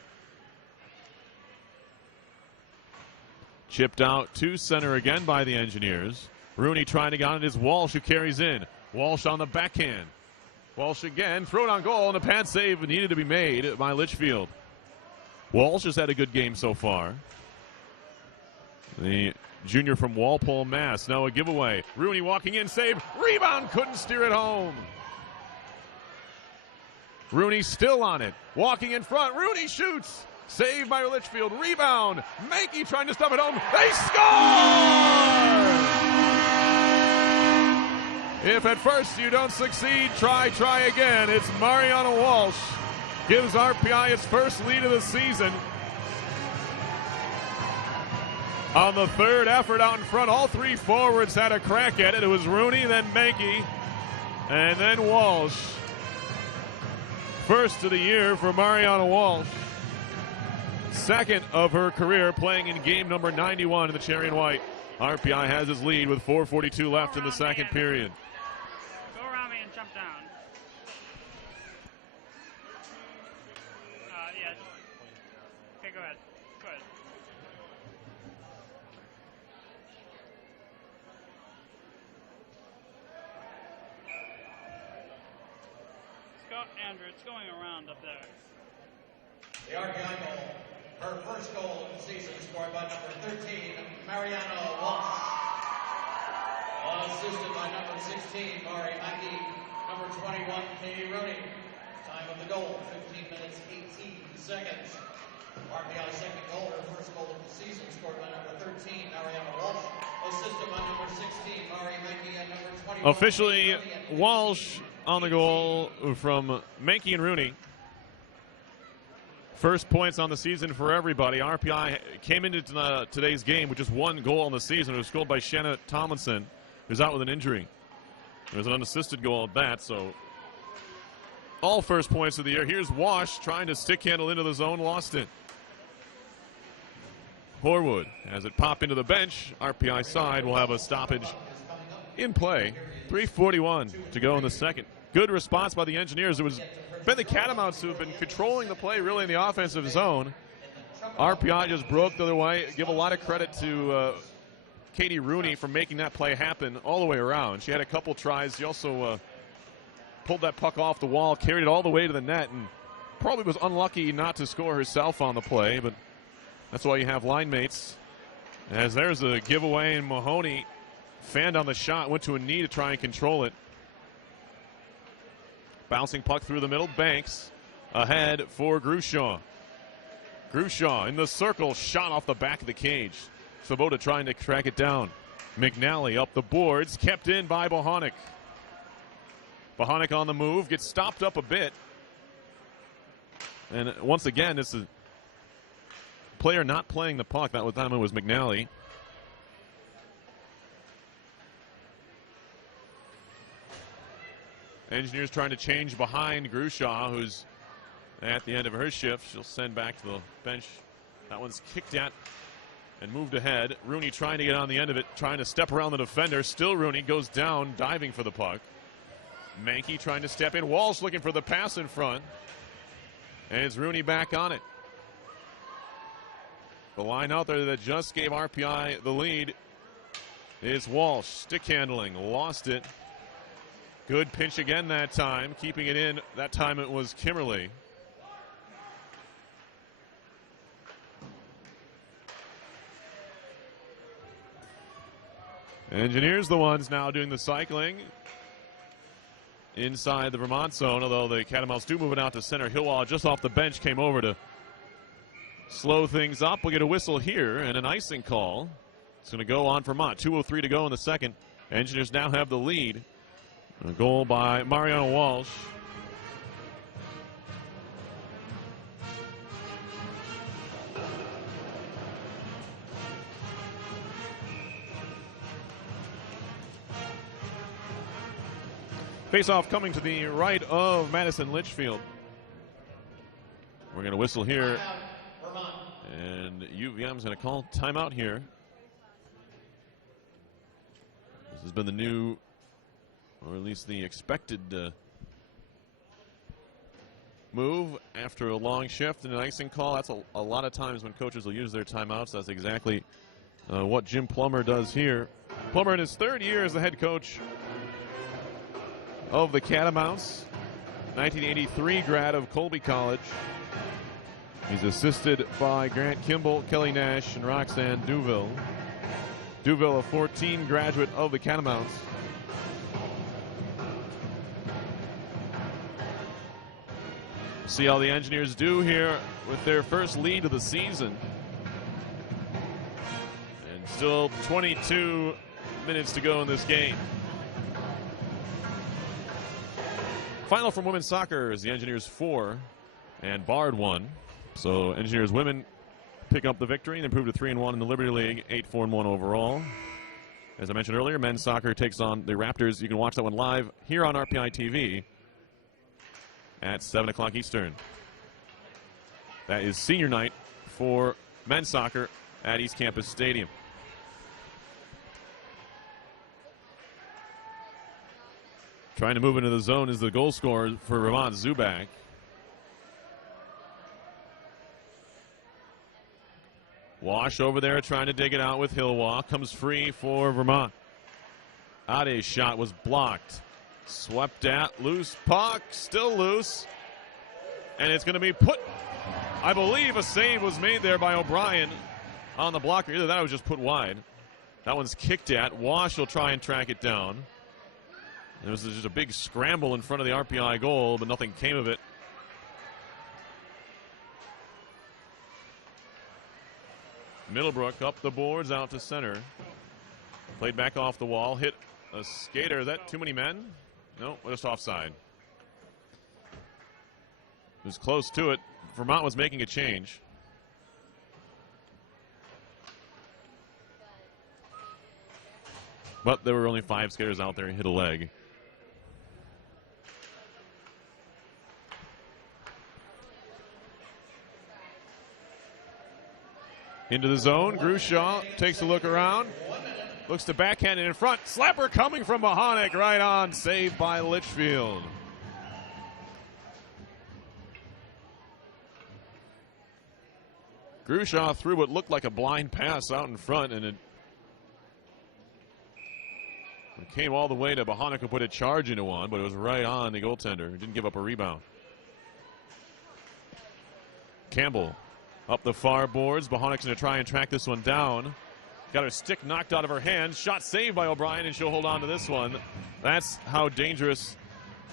Chipped out to center again by the Engineers. Rooney trying to get on it is Walsh, who carries in. Walsh on the backhand. Walsh again, throw it on goal, and a pad save needed to be made by Litchfield. Walsh has had a good game so far. The junior from Walpole, Mass. Now a giveaway. Rooney walking in, save, rebound, couldn't steer it home. Rooney still on it, walking in front. Rooney shoots, saved by Litchfield. Rebound, Mankey trying to stop it home. They score! If at first you don't succeed, try again. It's Mariana Walsh. Gives RPI its first lead of the season. On the third effort out in front, all three forwards had a crack at it. It was Rooney, then Mankey, and then Walsh. First of the year for Mariana Walsh. Second of her career, playing in game number 91 in the cherry and white. RPI has his lead with 4:42 left in the second period. Go around me and jump down. Yeah. Okay, go ahead. Go ahead. Andrew, it's going around up there. The RPI goal, her first goal of the season, scored by number 13, Mariana Walsh. Assisted by number 16, Mari Mackey. Number 21, Katie Rooney. Time of the goal, 15 minutes, 18 seconds. RPI second goal, her first goal of the season, scored by number 13, Mariana Walsh. Assisted by number 16, Mari Mackey, and number 21. Officially, Walsh on the goal from Mankey and Rooney. First points on the season for everybody. RPI came into today's game with just one goal on the season. It was scored by Shanna Tomlinson, who's out with an injury. There was an unassisted goal at that, so all first points of the year. Here's Wash trying to stick handle into the zone, lost it. Horwood has it pop into the bench. RPI side will have a stoppage in play. 3:41 to go in the second. Good response by the Engineers. It was been the Catamounts who have been controlling the play really in the offensive zone. RPI just broke the other way. Give a lot of credit to Katie Rooney for making that play happen all the way around. She had a couple tries. She also pulled that puck off the wall, carried it all the way to the net, and probably was unlucky not to score herself on the play, but that's why you have line mates. As there's a giveaway, and Mahoney fanned on the shot, went to a knee to try and control it. Bouncing puck through the middle, Banks ahead for Grushaw. Grushaw in the circle, shot off the back of the cage. Svoboda trying to track it down. McNally up the boards, kept in by Bohonic. Bohonic on the move, gets stopped up a bit. And once again, this is a player not playing the puck. That time it was McNally. Engineers trying to change behind Grushaw, who's at the end of her shift. She'll send back to the bench. That one's kicked at and moved ahead. Rooney trying to get on the end of it, trying to step around the defender. Still Rooney goes down, diving for the puck. Mankey trying to step in. Walsh looking for the pass in front. And it's Rooney back on it. The line out there that just gave RPI the lead is Walsh. Stick handling, lost it. Good pinch again that time, keeping it in. That time it was Kimmerly. Engineers the ones now doing the cycling inside the Vermont zone, although the Catamounts do move it out to center. Hillwall just off the bench came over to slow things up. We'll get a whistle here and an icing call. It's going to go on Vermont. 2:03 to go in the second. Engineers now have the lead. A goal by Mariana Walsh. Face-off coming to the right of Madison Litchfield. We're going to whistle here. And UVM's going to call timeout here. This has been the new, or at least the expected move after a long shift and an icing call. That's a lot of times when coaches will use their timeouts. That's exactly what Jim Plummer does here. Plummer in his third year as the head coach of the Catamounts, 1983 grad of Colby College. He's assisted by Grant Kimball, Kelly Nash, and Roxanne Duville. Duville, a 14 graduate of the Catamounts. See how the Engineers do here with their first lead of the season. And still 22 minutes to go in this game. Final from women's soccer is the Engineers 4 and Bard 1. So Engineers women pick up the victory and improve to 3-1 in the Liberty League, 8-4-1 overall. As I mentioned earlier, men's soccer takes on the Raptors. You can watch that one live here on RPI TV at 7 o'clock Eastern. That is senior night for men's soccer at East Campus Stadium. Trying to move into the zone is the goal scorer for Vermont, Zubak. Wash over there trying to dig it out with Hillwalk. Comes free for Vermont. Ade's shot was blocked. Swept at, loose puck, still loose. And it's going to be put, I believe a save was made there by O'Brien on the blocker. Either that or was just put wide. That one's kicked at. Wash will try and track it down. There was just a big scramble in front of the RPI goal, but nothing came of it. Middlebrook up the boards out to center. Played back off the wall, hit a skater. Is that too many men? No, just offside. It was close to it. Vermont was making a change. But there were only 5 skaters out there and hit a leg. Into the zone, Grushaw takes a look around, looks to backhand and in front. Slapper coming from Bohonic, right on, saved by Litchfield. Grushaw threw what looked like a blind pass out in front, and it It came all the way to Bohonic, who put a charge into one, but it was right on the goaltender. Didn't give up a rebound. Campbell up the far boards. Bohonic's going to try and track this one down. Got her stick knocked out of her hand. Shot saved by O'Brien, and she'll hold on to this one. That's how dangerous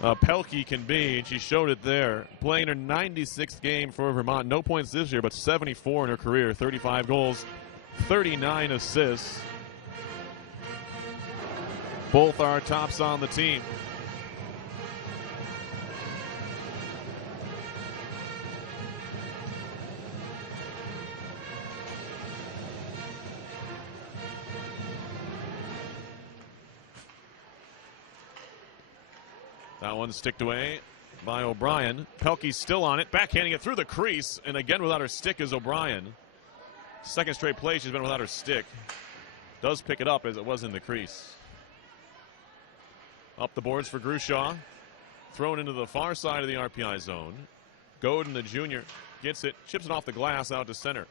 Pelkey can be, and she showed it there. Playing her 96th game for Vermont. No points this year, but 74 in her career. 35 goals, 39 assists. Both are tops on the team. That one sticked away by O'Brien. Pelkey's still on it, backhanding it through the crease, and again without her stick is O'Brien. Second straight play she's been without her stick. Does pick it up as it was in the crease. Up the boards for Grushaw. Thrown into the far side of the RPI zone. Godin, the junior, gets it, chips it off the glass out to center.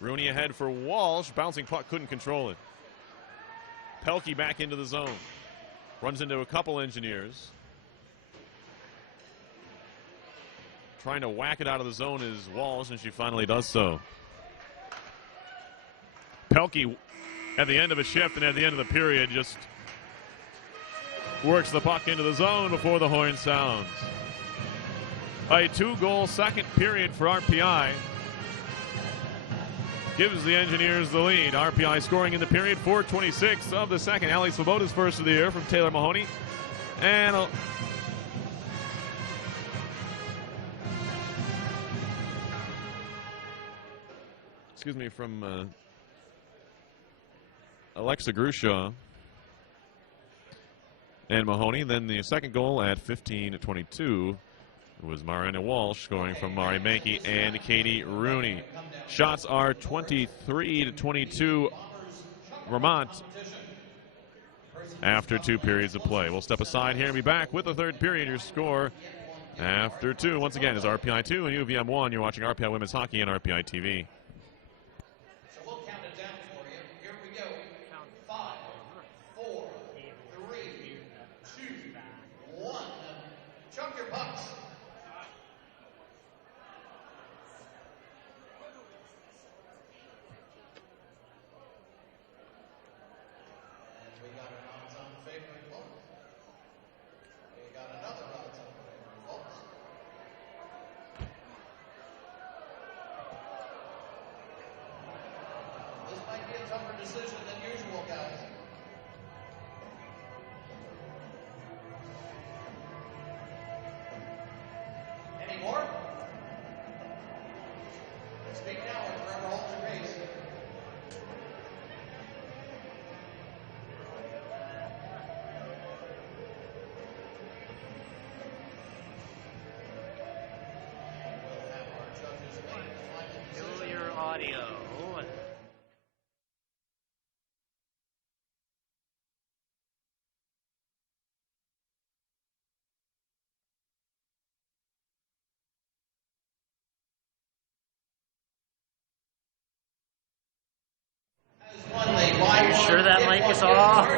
Rooney ahead for Walsh. Bouncing puck, couldn't control it. Pelkey back into the zone. Runs into a couple engineers. Trying to whack it out of the zone is Walsh, and she finally does so. Pelkey, at the end of a shift and at the end of the period, just works the puck into the zone before the horn sounds. A 2-goal second period for RPI. Gives the Engineers the lead. RPI scoring in the period, 4:26 of the second. Ali Svoboda's first of the year from Taylor Mahoney. And from Alexa Grushaw and Mahoney. Then the second goal at 15:22 was Marina Walsh scoring from Mari Mankey and Katie Rooney. Shots are 23-22 Vermont after 2 periods of play. We'll step aside here and be back with the third period. Your score after 2 once again is RPI 2 and UVM 1. You're watching RPI Women's Hockey and RPI TV. Are you sure that mic is off?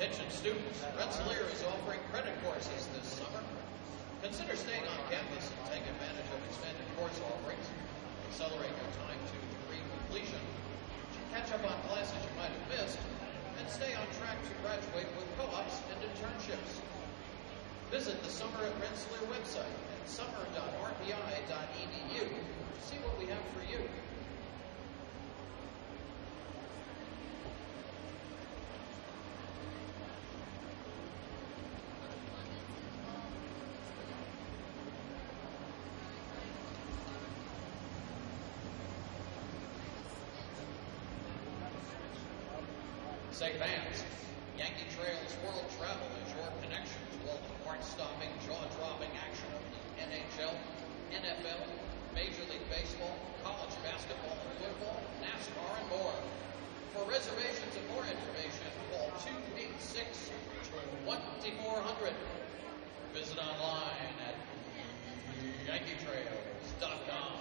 Attention students, Rensselaer is offering credit courses this summer. Consider staying on campus and take advantage of extended course offerings. Accelerate your time to degree completion. Catch up on classes you might have missed, and stay on track to graduate with co-ops and internships. Visit the Summer at Rensselaer website at summer.rpi.edu to see what we have for you. Say fans, Yankee Trails World Travel is your connection to all the heart-stopping, jaw-dropping action of the NHL, NFL, Major League Baseball, college basketball and football, NASCAR, and more. For reservations and more information, call 286-2400. Visit online at yankeetrails.com.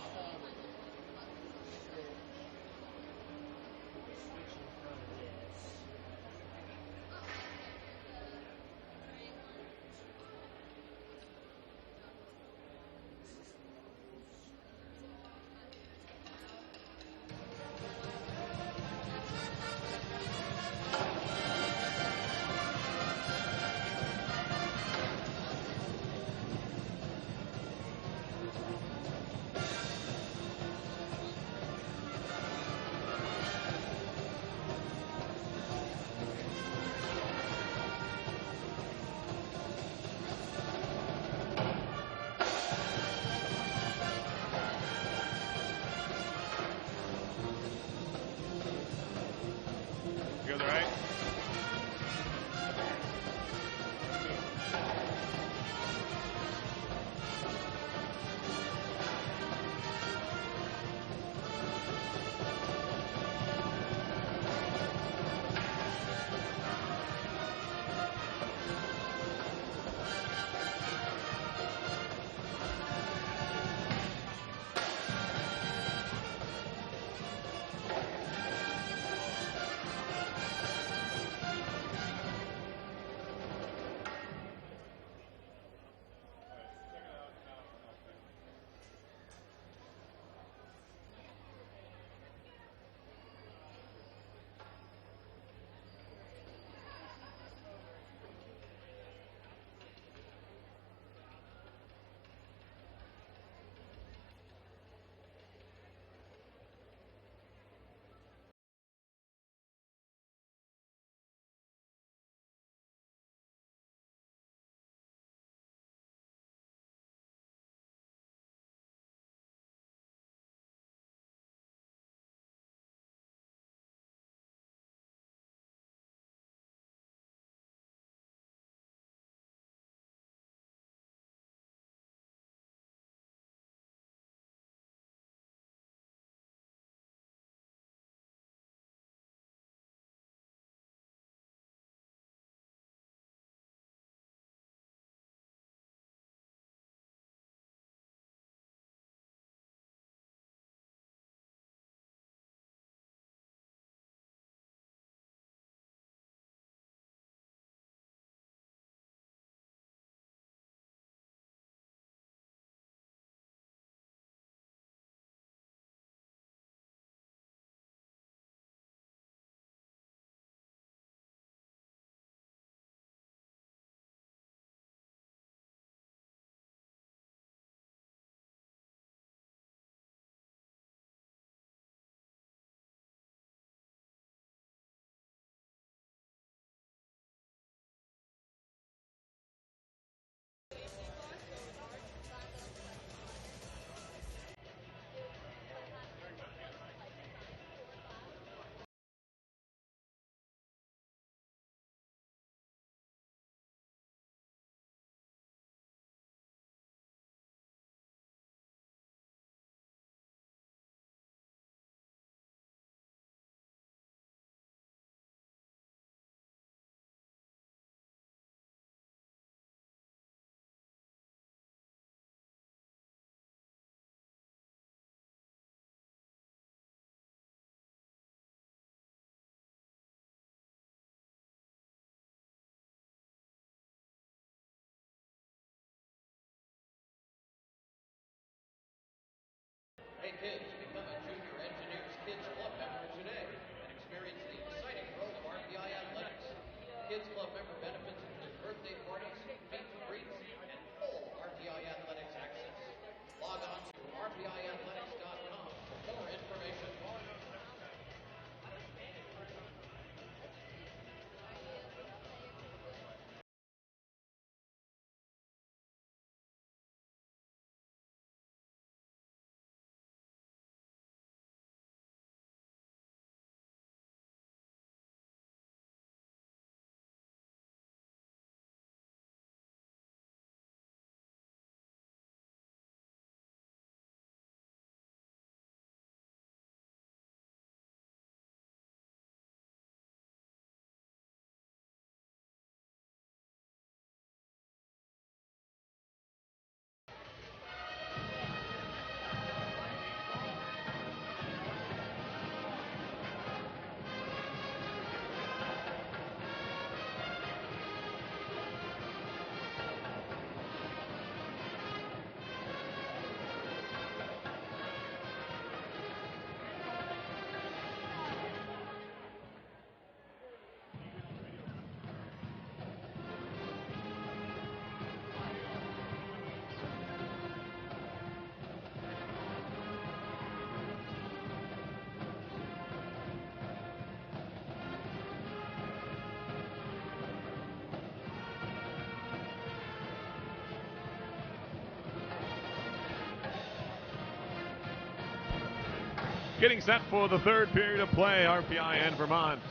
Getting set for the third period of play, RPI and Vermont.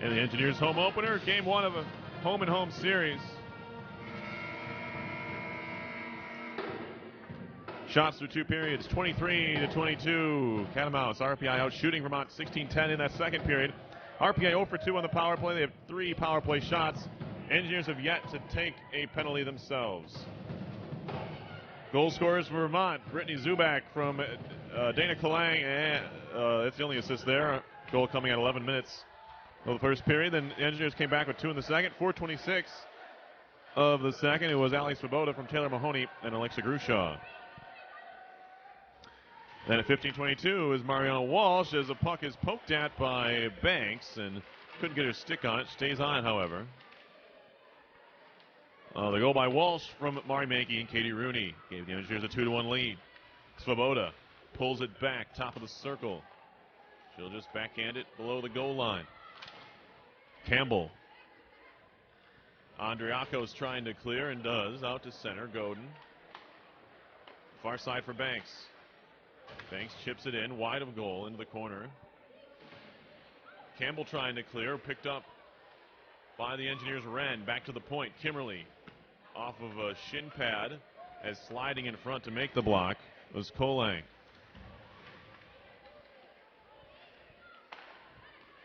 In the Engineers home opener, game one of a home-and-home series. Shots through two periods, 23-22. Catamounts, RPI out shooting Vermont 16-10 in that second period. RPI 0 for 2 on the power play. They have 3 power play shots. Engineers have yet to take a penalty themselves. Goal scorers for Vermont, Brittany Zubak from Dana Kalang, and that's the only assist there. Goal coming at 11 minutes of the first period. Then the Engineers came back with 2 in the second. 4:26 of the second. It was Ali Svoboda from Taylor Mahoney and Alexa Grushaw. Then at 15:22 is Mariana Walsh as the puck is poked at by Banks and couldn't get her stick on it. Stays on it, however. The goal by Walsh from Mari Mankey and Katie Rooney gave the Engineers a 2-1 lead. Svoboda pulls it back, top of the circle. She'll just backhand it below the goal line. Campbell. Andriako's trying to clear and does. Out to center, Godin. Far side for Banks. Banks chips it in, wide of goal, into the corner. Campbell trying to clear, picked up by the Engineers' Wren. Back to the point, Kimmerly off of a shin pad as sliding in front to make the block was Kolang.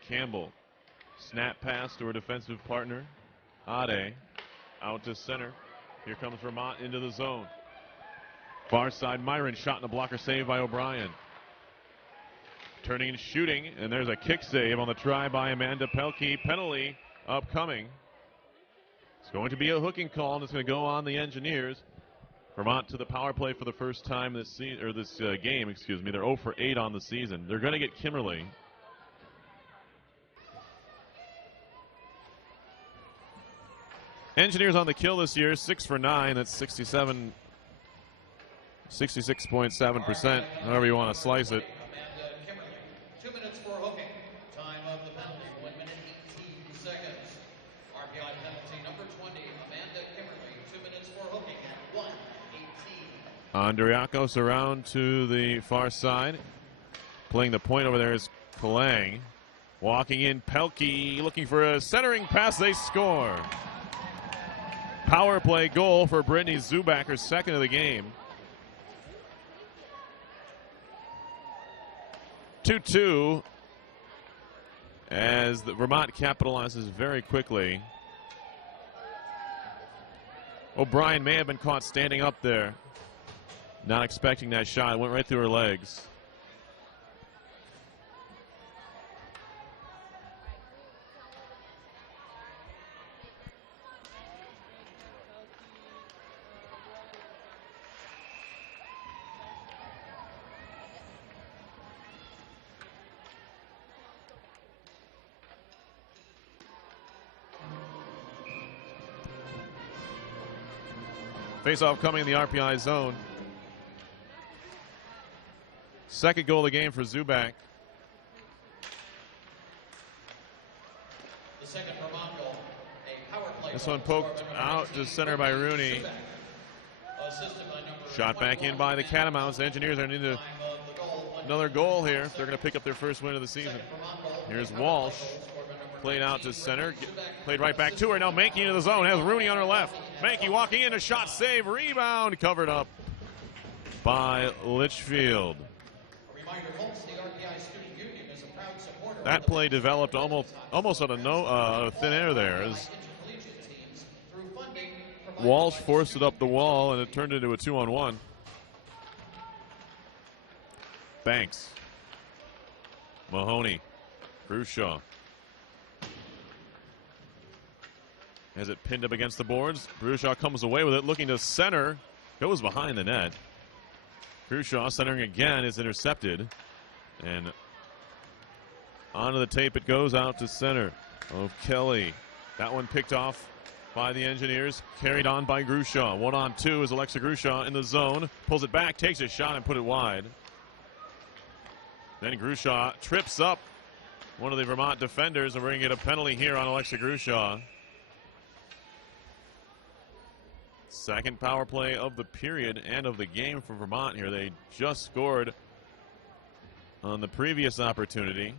Campbell, snap pass to her defensive partner, Ade, out to center. Here comes Vermont into the zone. Far side, Myron shot in a blocker save by O'Brien. Turning and shooting, and there's a kick save on the try by Amanda Pelkey. Penalty upcoming. It's going to be a hooking call, and it's going to go on the Engineers. Vermont to the power play for the first time this season, or this game, excuse me. They're 0 for 8 on the season. They're going to get Kimmerly. Engineers on the kill this year, 6 for 9. That's 66.7%, however you want to slice it. 2 minutes for hooking. Time of the penalty, 1 minute 18 seconds. RPI penalty number 20, Amanda Kimmerly. 2 minutes for hooking at 1:18. Andriakos around to the far side. Playing the point over there is Kalang. Walking in, Pelkey looking for a centering pass. They score. Power play goal for Brittany Zubak, her second of the game. 2-2 as the Vermont capitalizes very quickly. O'Brien may have been caught standing up there. Not expecting that shot. It went right through her legs. Face-off coming in the RPI zone. Second goal of the game for Zubak. The second Vermont goal, a power play. This one poked out to center by Rooney. Shot back in by the Catamounts. The Engineers are into another goal here. They're going to pick up their first win of the season. Here's Walsh. Played out to center. Played right back to her. Now Mankey into the zone. Has Rooney on her left. Mankey walking in. A shot save. Rebound. Covered up by Litchfield. That play developed almost out of thin air there as Walsh forced it up the wall and it turned into a 2-on-1. Banks. Mahoney. Grushaw. Has it pinned up against the boards. Grushaw comes away with it, looking to center. Goes behind the net. Grushaw centering again is intercepted. And onto the tape it goes out to center of Kelly. That one picked off by the Engineers. Carried on by Grushaw. 1-on-2 is Alexa Grushaw in the zone. Pulls it back, takes a shot and put it wide. Then Grushaw trips up one of the Vermont defenders, and we're going to get a penalty here on Alexa Grushaw. Second power play of the period and of the game for Vermont here. They just scored on the previous opportunity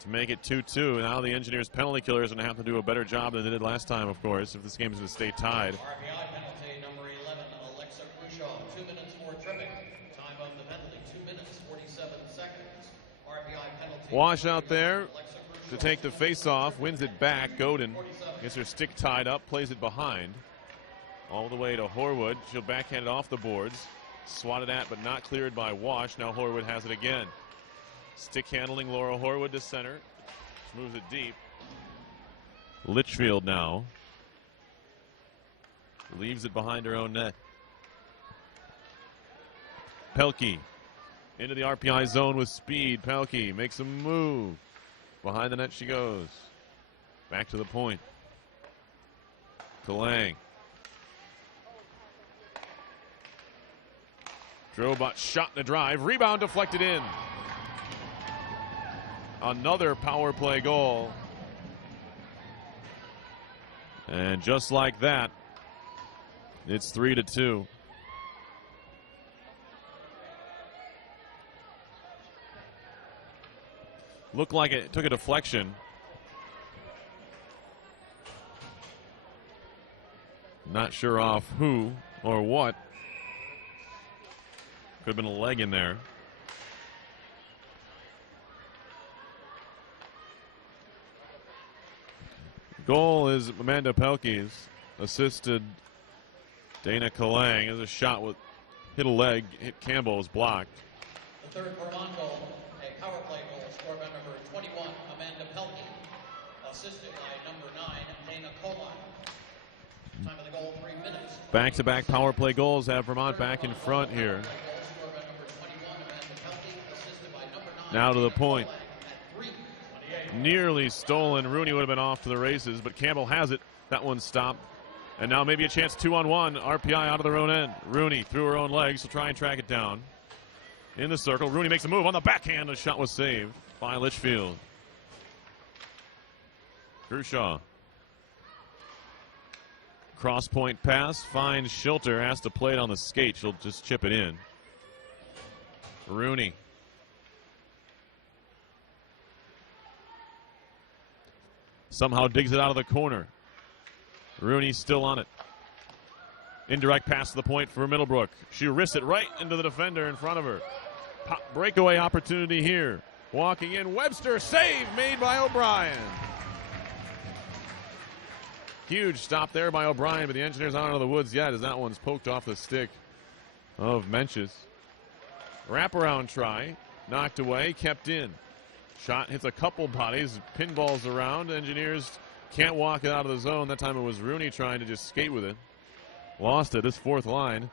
to make it 2-2. Now the Engineers penalty killers are going to have to do a better job than they did last time, of course, if this game is going to stay tied. RPI penalty number 11, Alexa Khrushchev, 2 minutes for tripping. Time of the penalty, 2 minutes, 47 seconds. RPI penalty. Wash out there to take the face-off, wins it back. Godin gets her stick tied up, plays it behind. All the way to Horwood. She'll backhand it off the boards. Swatted at, but not cleared by Wash. Now Horwood has it again. Stick handling Laura Horwood to center. She moves it deep. Litchfield now leaves it behind her own net. Pelkey into the RPI zone with speed. Pelkey makes a move. Behind the net she goes. Back to the point. Kalang. Drobot shot in the drive. Rebound deflected in. Another power play goal. And just like that, it's 3-2. Looked like it took a deflection. Not sure off who or what. Could have been a leg in there. Goal is Amanda Pelkey's. Assisted Dana Kalang as a shot with hit a leg, hit Campbell, was blocked. The third Vermont goal, a power play goal scored by number 21, Amanda Pelkey. Assisted by number 9, Dana Kalang. Time of the goal, 3 minutes. Back-to-back power play goals have Vermont back in front here. Now to the point. Nearly stolen. Rooney would have been off to the races, but Campbell has it. That one stopped. And now maybe a chance 2-on-1. RPI out of their own end. Rooney through her own legs to try and track it down. In the circle. Rooney makes a move on the backhand. The shot was saved by Litchfield. Kershaw. Cross point pass. Finds Schilter. Has to play it on the skate. She'll just chip it in. Rooney. Somehow digs it out of the corner. Rooney's still on it. Indirect pass to the point for Middlebrook. She wrists it right into the defender in front of her. Breakaway opportunity here. Walking in, Webster, save made by O'Brien. Huge stop there by O'Brien, but the Engineers aren't out of the woods yet as that one's poked off the stick of Menches. Wraparound try, knocked away, kept in. Shot hits a couple bodies, pinballs around. Engineers can't walk it out of the zone. That time it was Rooney trying to just skate with it. Lost it, his fourth line.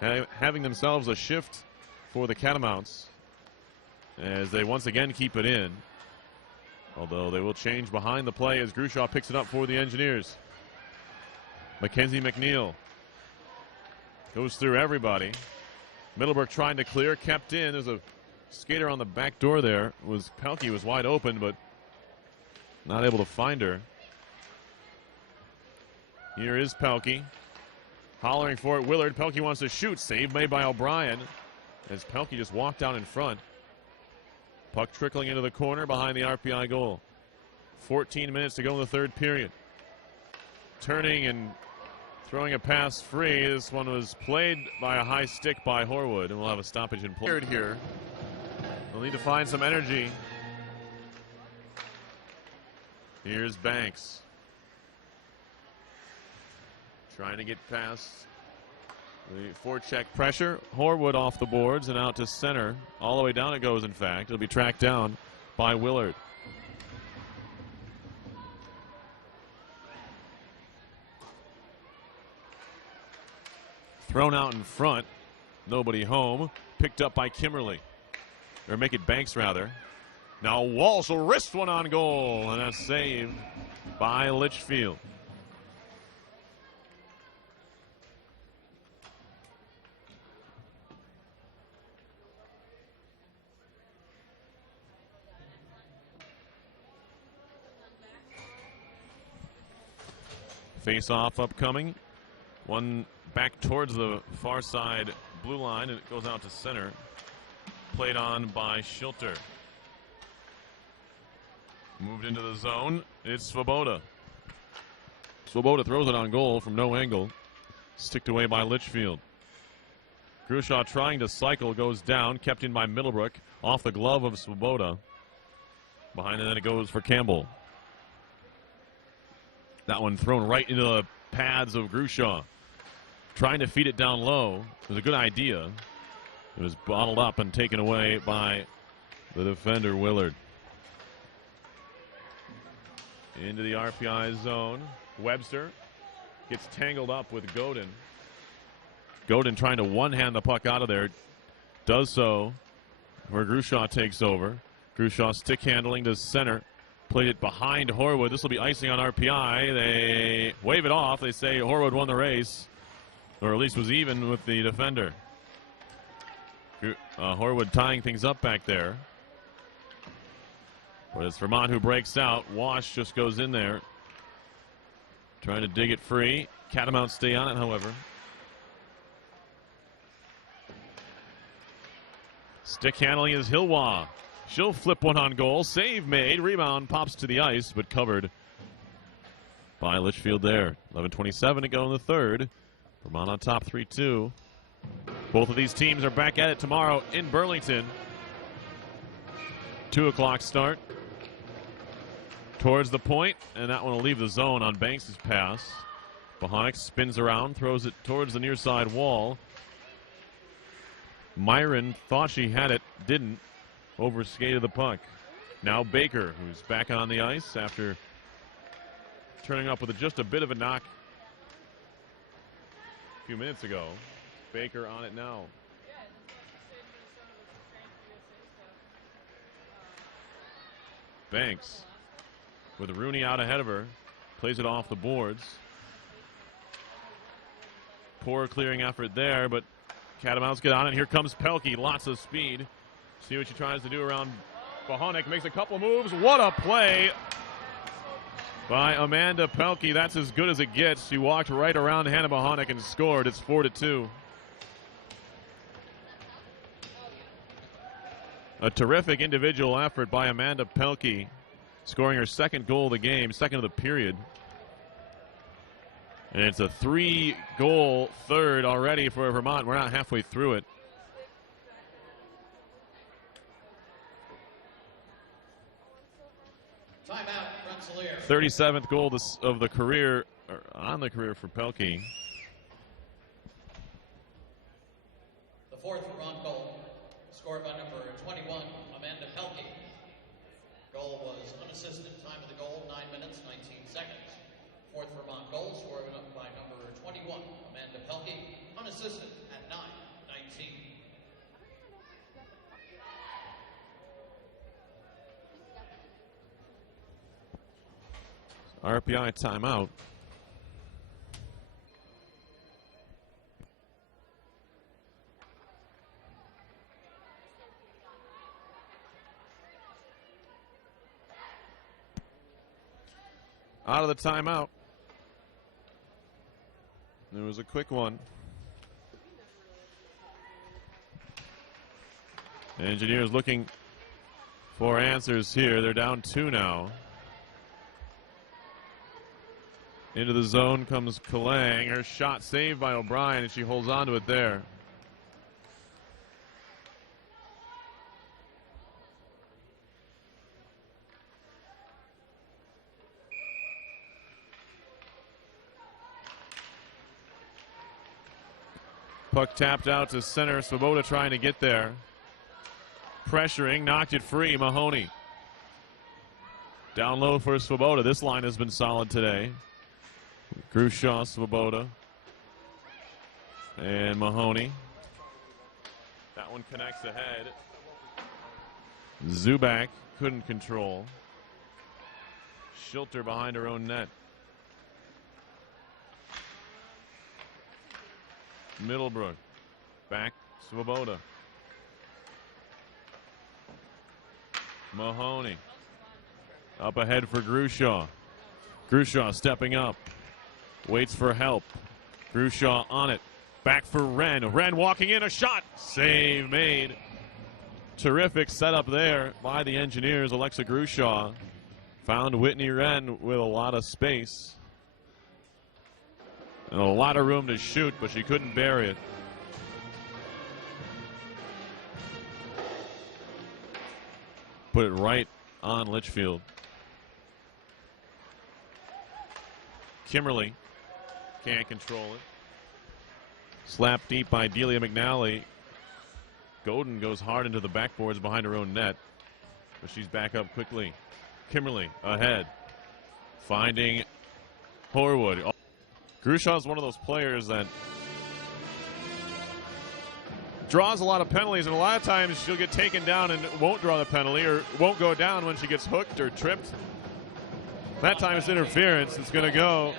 Having themselves a shift for the Catamounts as they once again keep it in. Although they will change behind the play as Grushaw picks it up for the Engineers. Mackenzie McNeil goes through everybody. Middlebrook trying to clear, kept in. There's a skater on the back door there. Pelkey was wide open, but not able to find her. Here is Pelkey. Hollering for it, Willard. Pelkey wants to shoot. Save made by O'Brien as Pelkey just walked down in front. Puck trickling into the corner behind the RPI goal. 14 minutes to go in the third period. Turning and throwing a pass free. This one was played by a high stick by Horwood, and we'll have a stoppage in play here. They'll need to find some energy. Here's Banks. Trying to get past the forecheck pressure. Horwood off the boards and out to center. All the way down it goes, in fact. It'll be tracked down by Willard. Thrown out in front. Nobody home. Picked up by Kimberly. Or make it Banks, rather. Now Walsh will wrist one on goal, and that's saved by Litchfield. Face-off upcoming. One back towards the far side blue line, and it goes out to center. Played on by Schilter. Moved into the zone. It's Svoboda. Svoboda throws it on goal from no angle. Sticked away by Litchfield. Grushaw trying to cycle, goes down, kept in by Middlebrook. Off the glove of Svoboda. Behind it, then it goes for Campbell. That one thrown right into the pads of Grushaw. Trying to feed it down low. It was a good idea. It was bottled up and taken away by the defender, Willard. Into the RPI zone. Webster gets tangled up with Godin. Godin trying to one-hand the puck out of there. Does so where Grushaw takes over. Grushaw stick handling to center. Played it behind Horwood. This will be icing on RPI. They wave it off. They say Horwood won the race, or at least was even with the defender. Horwood tying things up back there. But it's Vermont who breaks out. Wash just goes in there, trying to dig it free. Catamounts stay on it, however. Stick handling is Hilwa. She'll flip one on goal. Save made. Rebound pops to the ice, but covered by Litchfield there. 11:27 to go in the third. Vermont on top 3-2. Both of these teams are back at it tomorrow in Burlington. 2 o'clock start. Towards the point, and that one will leave the zone on Banks' pass. Bohonic spins around, throws it towards the near side wall. Myron thought she had it, didn't. Overskated the puck. Now Baker, who's back on the ice after turning up with just a bit of a knock a few minutes ago. Baker on it now. Banks with Rooney out ahead of her. Plays it off the boards. Poor clearing effort there, but Catamounts get on it. Here comes Pelkey. Lots of speed. See what she tries to do around Bohonic. Makes a couple moves. What a play by Amanda Pelkey. That's as good as it gets. She walked right around Hannah Bohonic and scored. It's 4-2. A terrific individual effort by Amanda Pelkey, scoring her second goal of the game, second of the period. And it's a 3-goal third already for Vermont. We're not halfway through it. Timeout, Rensselaer. 37th goal of the career, or on the career for Pelkey. The fourth Vermont goal, scored by number 21, Amanda Pelkey. Goal was unassisted. Time of the goal, 9 minutes, 19 seconds. Fourth Vermont goal, scored by number 21, Amanda Pelkey, unassisted at 9:19. RPI timeout. Out of the timeout. It was a quick one. Engineers looking for answers here. They're down 2 now. Into the zone comes Kalang. Her shot saved by O'Brien, and she holds on to it there. Puck tapped out to center. Svoboda trying to get there. Pressuring, knocked it free. Mahoney. Down low for Svoboda. This line has been solid today. Grushaw, Svoboda, and Mahoney. That one connects ahead. Zubak couldn't control. Schilter behind her own net. Middlebrook. Back, Svoboda. Mahoney. Up ahead for Grushaw. Grushaw stepping up. Waits for help. Grushaw on it. Back for Wren. Wren walking in. A shot. Save made Terrific setup there by the Engineers. Alexa Grushaw found Whitney Wren with a lot of space and a lot of room to shoot, but she couldn't bury it. Put it right on Litchfield. Kimberly can't control it. Slapped deep by Delia McNally. Godin goes hard into the backboards behind her own net, but she's back up quickly. Kimberly ahead, finding Horwood. Grushaw is one of those players that draws a lot of penalties, and a lot of times she'll get taken down and won't draw the penalty or won't go down when she gets hooked or tripped. That time it's interference. It's going to go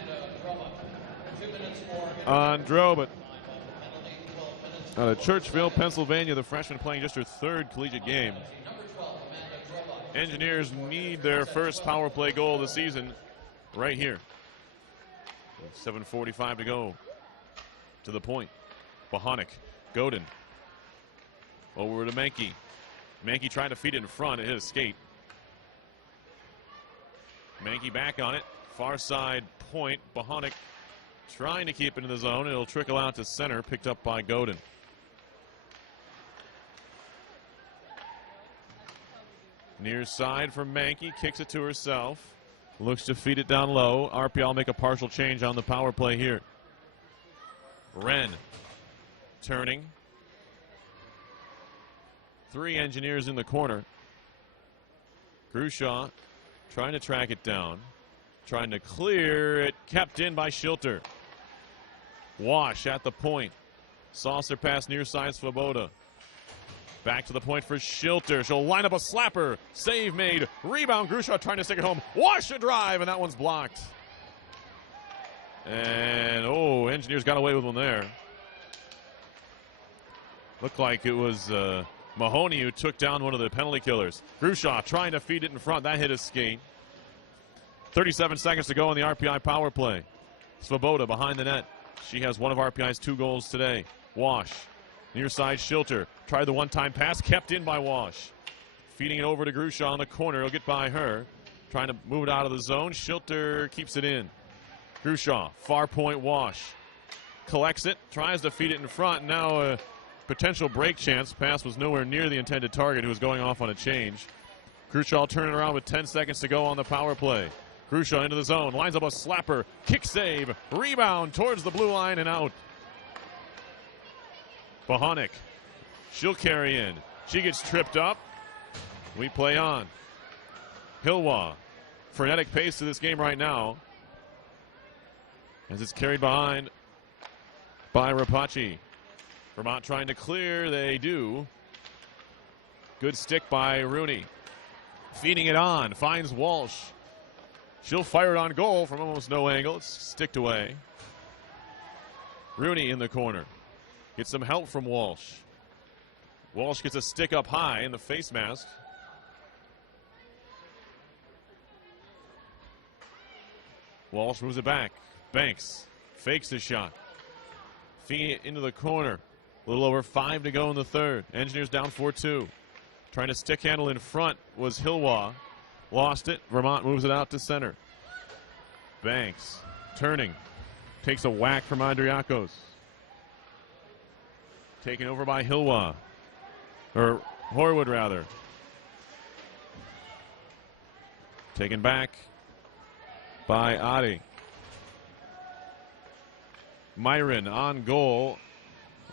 on Drobot. Out of Churchville, Pennsylvania, the freshman playing just her third collegiate game. Engineers need their first power play goal of the season right here. 7:45 to go to the point. Bohonic, Godin. Over to Mankey. Mankey trying to feed it in front. It hit a skate. Mankey back on it. Far side point. Bohonic trying to keep it in the zone. It'll trickle out to center. Picked up by Godin. Near side for Mankey. Kicks it to herself. Looks to feed it down low. RPI will make a partial change on the power play here. Wren turning. 3 Engineers in the corner. Grushaw trying to track it down. Trying to clear it. Kept in by Schilter. Wash at the point. Saucer pass near side Svoboda. Back to the point for Schilter. She'll line up a slapper. Save made. Rebound. Grushaw trying to stick it home. Wash a drive, and that one's blocked. And, oh, Engineers got away with one there. Looked like it was Mahoney who took down one of the penalty killers. Grushaw trying to feed it in front. That hit his skate. 37 seconds to go on the RPI power play. Svoboda behind the net. She has one of RPI's 2 goals today. Wash. Near side Schilter. Tried the one-time pass. Kept in by Wash. Feeding it over to Grushaw in the corner. He'll get by her. Trying to move it out of the zone. Schilter keeps it in. Grushaw. Far point Wash. Collects it. Tries to feed it in front. Now a potential break chance. Pass was nowhere near the intended target, who was going off on a change. Grushaw turning around with 10 seconds to go on the power play. Grushaw into the zone. Lines up a slapper. Kick save. Rebound towards the blue line and out. Bohonic. She'll carry in. She gets tripped up. We play on. Hilwa. Frenetic pace to this game right now, as it's carried behind by Rapace. Vermont trying to clear. They do. Good stick by Rooney. Feeding it on. Finds Walsh. She'll fire it on goal from almost no angle. It's sticked away. Rooney in the corner. Gets some help from Walsh. Walsh gets a stick up high in the face mask. Walsh moves it back. Banks fakes the shot. Feeding it into the corner. A little over 5 to go in the third. Engineers down 4-2. Trying to stick handle in front was Hilwa. Lost it. Vermont moves it out to center. Banks turning. Takes a whack from Andriakos. Taken over by Hilwa. Or Horwood, rather. Taken back by Adi. Myron on goal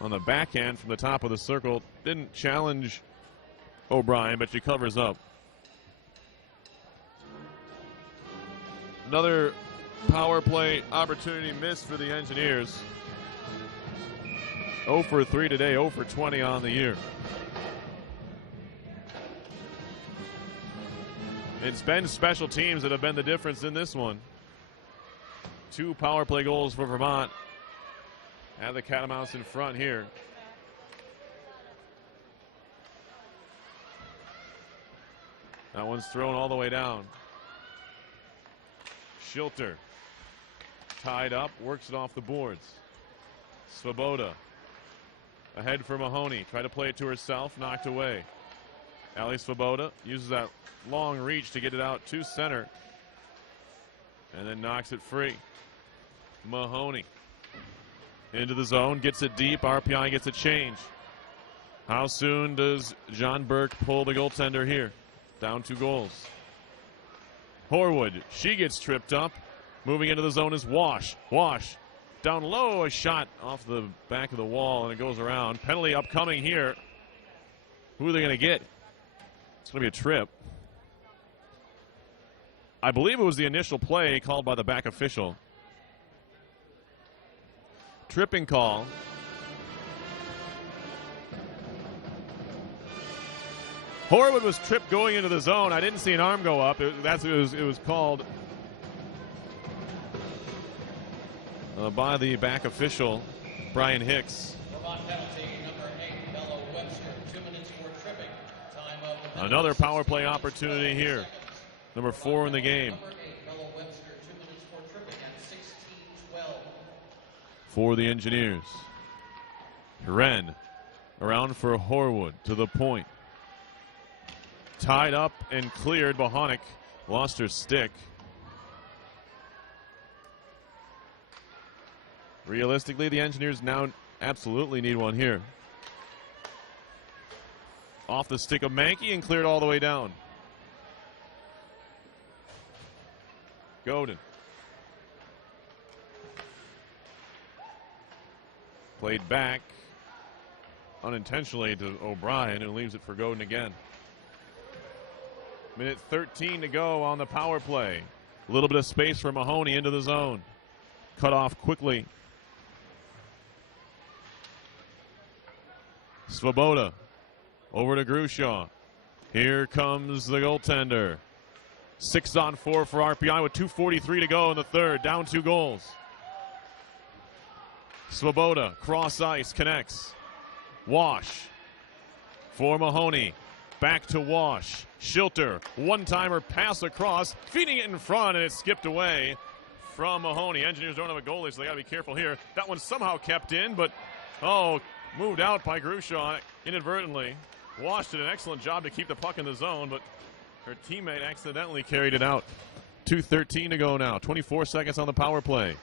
on the backhand from the top of the circle. Didn't challenge O'Brien, but she covers up. Another power play opportunity missed for the Engineers. 0 for 3 today, 0 for 20 on the year. It's been special teams that have been the difference in this one. 2 power play goals for Vermont. Have the Catamounts in front here. That one's thrown all the way down. Schilter tied up, works it off the boards. Svoboda ahead for Mahoney. Try to play it to herself, knocked away. Ali Svoboda uses that long reach to get it out to center. And then knocks it free. Mahoney into the zone, gets it deep. RPI gets a change. How soon does John Burke pull the goaltender here? Down 2 goals. Horwood, she gets tripped up. Moving into the zone is Wash. Wash down low, a shot off the back of the wall, and it goes around. Penalty upcoming here. Who are they going to get? It's going to be a trip. I believe it was the initial play called by the back official. Tripping call. Horwood was tripped going into the zone. I didn't see an arm go up. It was called by the back official, Brian Hicks. Vermont penalty number 8, Bella Webster, 2 minutes for tripping. Time of the penalty, Another power play opportunity here. Number 4 in the game. Number 8, Bella Webster, 2 minutes for tripping at 16-12. For the Engineers. Ren around for Horwood to the point. Tied up and cleared. Bohonic lost her stick. Realistically, the Engineers now absolutely need one here. Off the stick of Mankey and cleared all the way down. Godin. Played back unintentionally to O'Brien, and leaves it for Godin again. Minute 13 to go on the power play. A little bit of space for Mahoney into the zone. Cut off quickly. Svoboda over to Grushaw. Here comes the goaltender. 6-on-4 for RPI with 2:43 to go in the third. Down 2 goals. Svoboda, cross ice, connects. Wash for Mahoney. Back to Wash. Schilter, one-timer pass across, feeding it in front, and it skipped away from Mahoney. Engineers don't have a goalie, so they got to be careful here. That one somehow kept in, but, moved out by Grushaw inadvertently. Wash did an excellent job to keep the puck in the zone, but her teammate accidentally carried it out. 2:13 to go now. 24 seconds on the power play.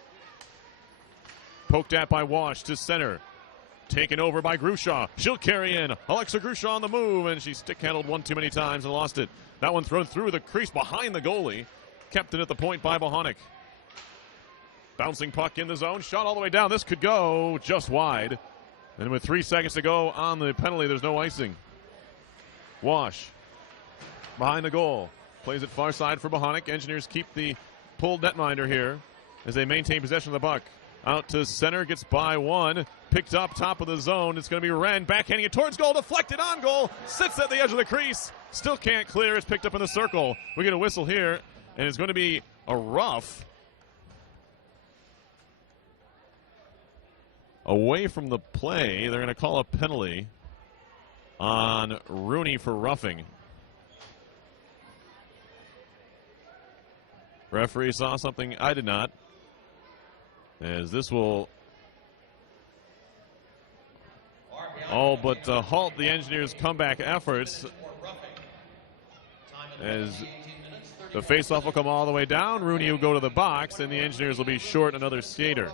Poked at by Wash to center. Taken over by Grushaw. She'll carry in. Alexa Grushaw on the move, and she stick-handled one too many times and lost it. That one thrown through the crease behind the goalie. Kept it at the point by Bohonic. Bouncing puck in the zone. Shot all the way down. This could go just wide. And with 3 seconds to go on the penalty, there's no icing. Wash behind the goal. Plays it far side for Bohonic. Engineers keep the pulled netminder here as they maintain possession of the puck. Out to center, gets by one. Picked up top of the zone. It's going to be Wren backhanding it towards goal. Deflected on goal. Sits at the edge of the crease. Still can't clear. It's picked up in the circle. We get a whistle here, and it's going to be a rough. Away from the play, they're going to call a penalty on Rooney for roughing. Referee saw something I did not, as this will but halt the Engineers' comeback efforts, as the faceoff will come all the way down. Rooney will go to the box, and the Engineers will be short another skater.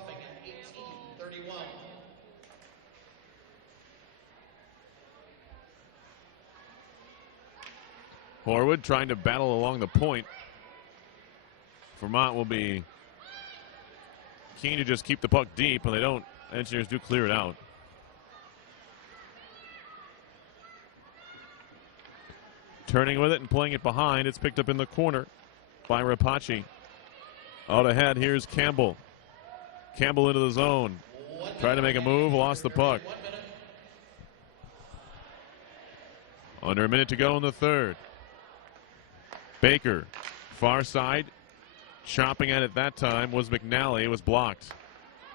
Horwood trying to battle along the point. Vermont will be keen to just keep the puck deep, and they don't. Engineers do clear it out. Turning with it and playing it behind. It's picked up in the corner by Rapace. Out ahead, here's Campbell. Campbell into the zone. Tried to make a move, lost the puck. Under a minute to go in the third. Baker, far side. Chopping at it that time was McNally. It was blocked.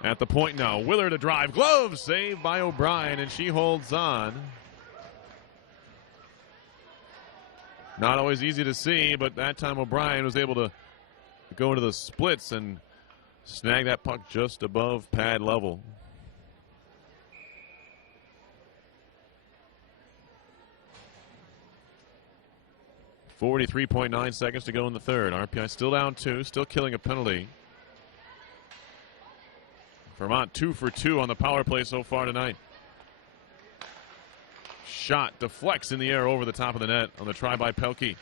At the point now, Willer to drive. Glove saved by O'Brien, and she holds on. Not always easy to see, but that time O'Brien was able to go into the splits and snag that puck just above pad level. 43.9 seconds to go in the third. RPI still down 2, still killing a penalty. Vermont 2 for 2 on the power play so far tonight. Shot deflects in the air over the top of the net on the try by Pelkey.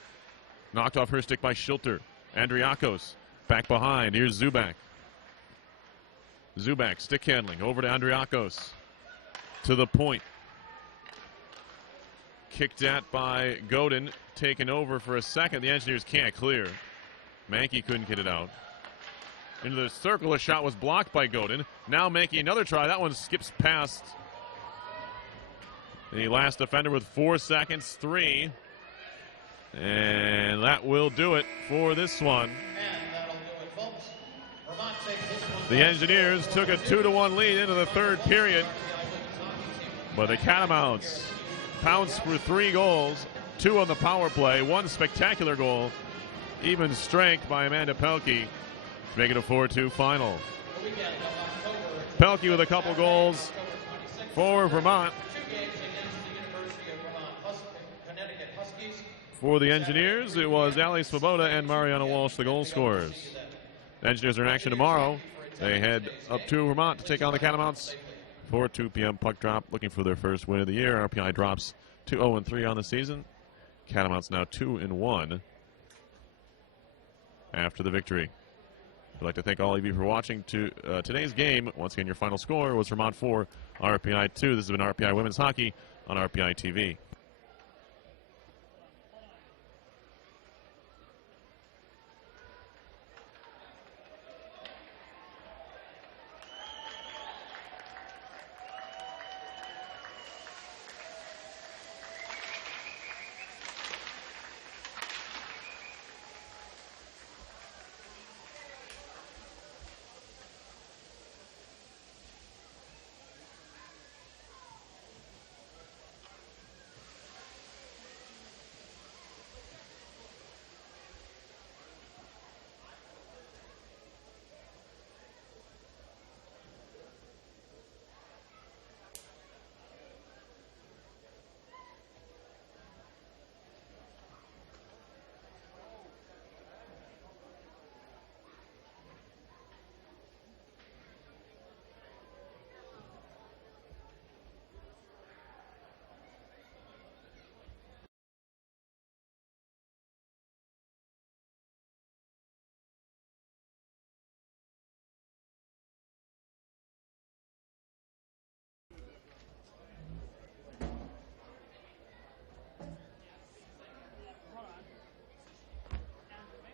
Knocked off her stick by Schilter. Andriakos back behind. Here's Zubak. Zubak stick handling over to Andriakos. To the point. Kicked at by Godin. Taken over for a second. The Engineers can't clear. Mankey couldn't get it out. Into the circle. A shot was blocked by Godin. Now Mankey another try. That one skips past the last defender with 4 seconds. 3. And that will do it for this one. The Engineers took a 2-1 lead into the third period. But the Catamounts pounced for 3 goals, 2 on the power play, 1 spectacular goal. Even strength by Amanda Pelkey to make it a 4-2 final. Pelkey with a couple goals for Vermont. For the Engineers, it was Ali Svoboda and Mariana Walsh, the goal scorers. The Engineers are in action tomorrow. They head up to Vermont to take on the Catamounts for 2 p.m. puck drop, looking for their first win of the year. RPI drops to 0-3 on the season. Catamounts now 2-1 after the victory. I'd like to thank all of you for watching today's game. Once again, your final score was Vermont 4, RPI 2. This has been RPI Women's Hockey on RPI TV.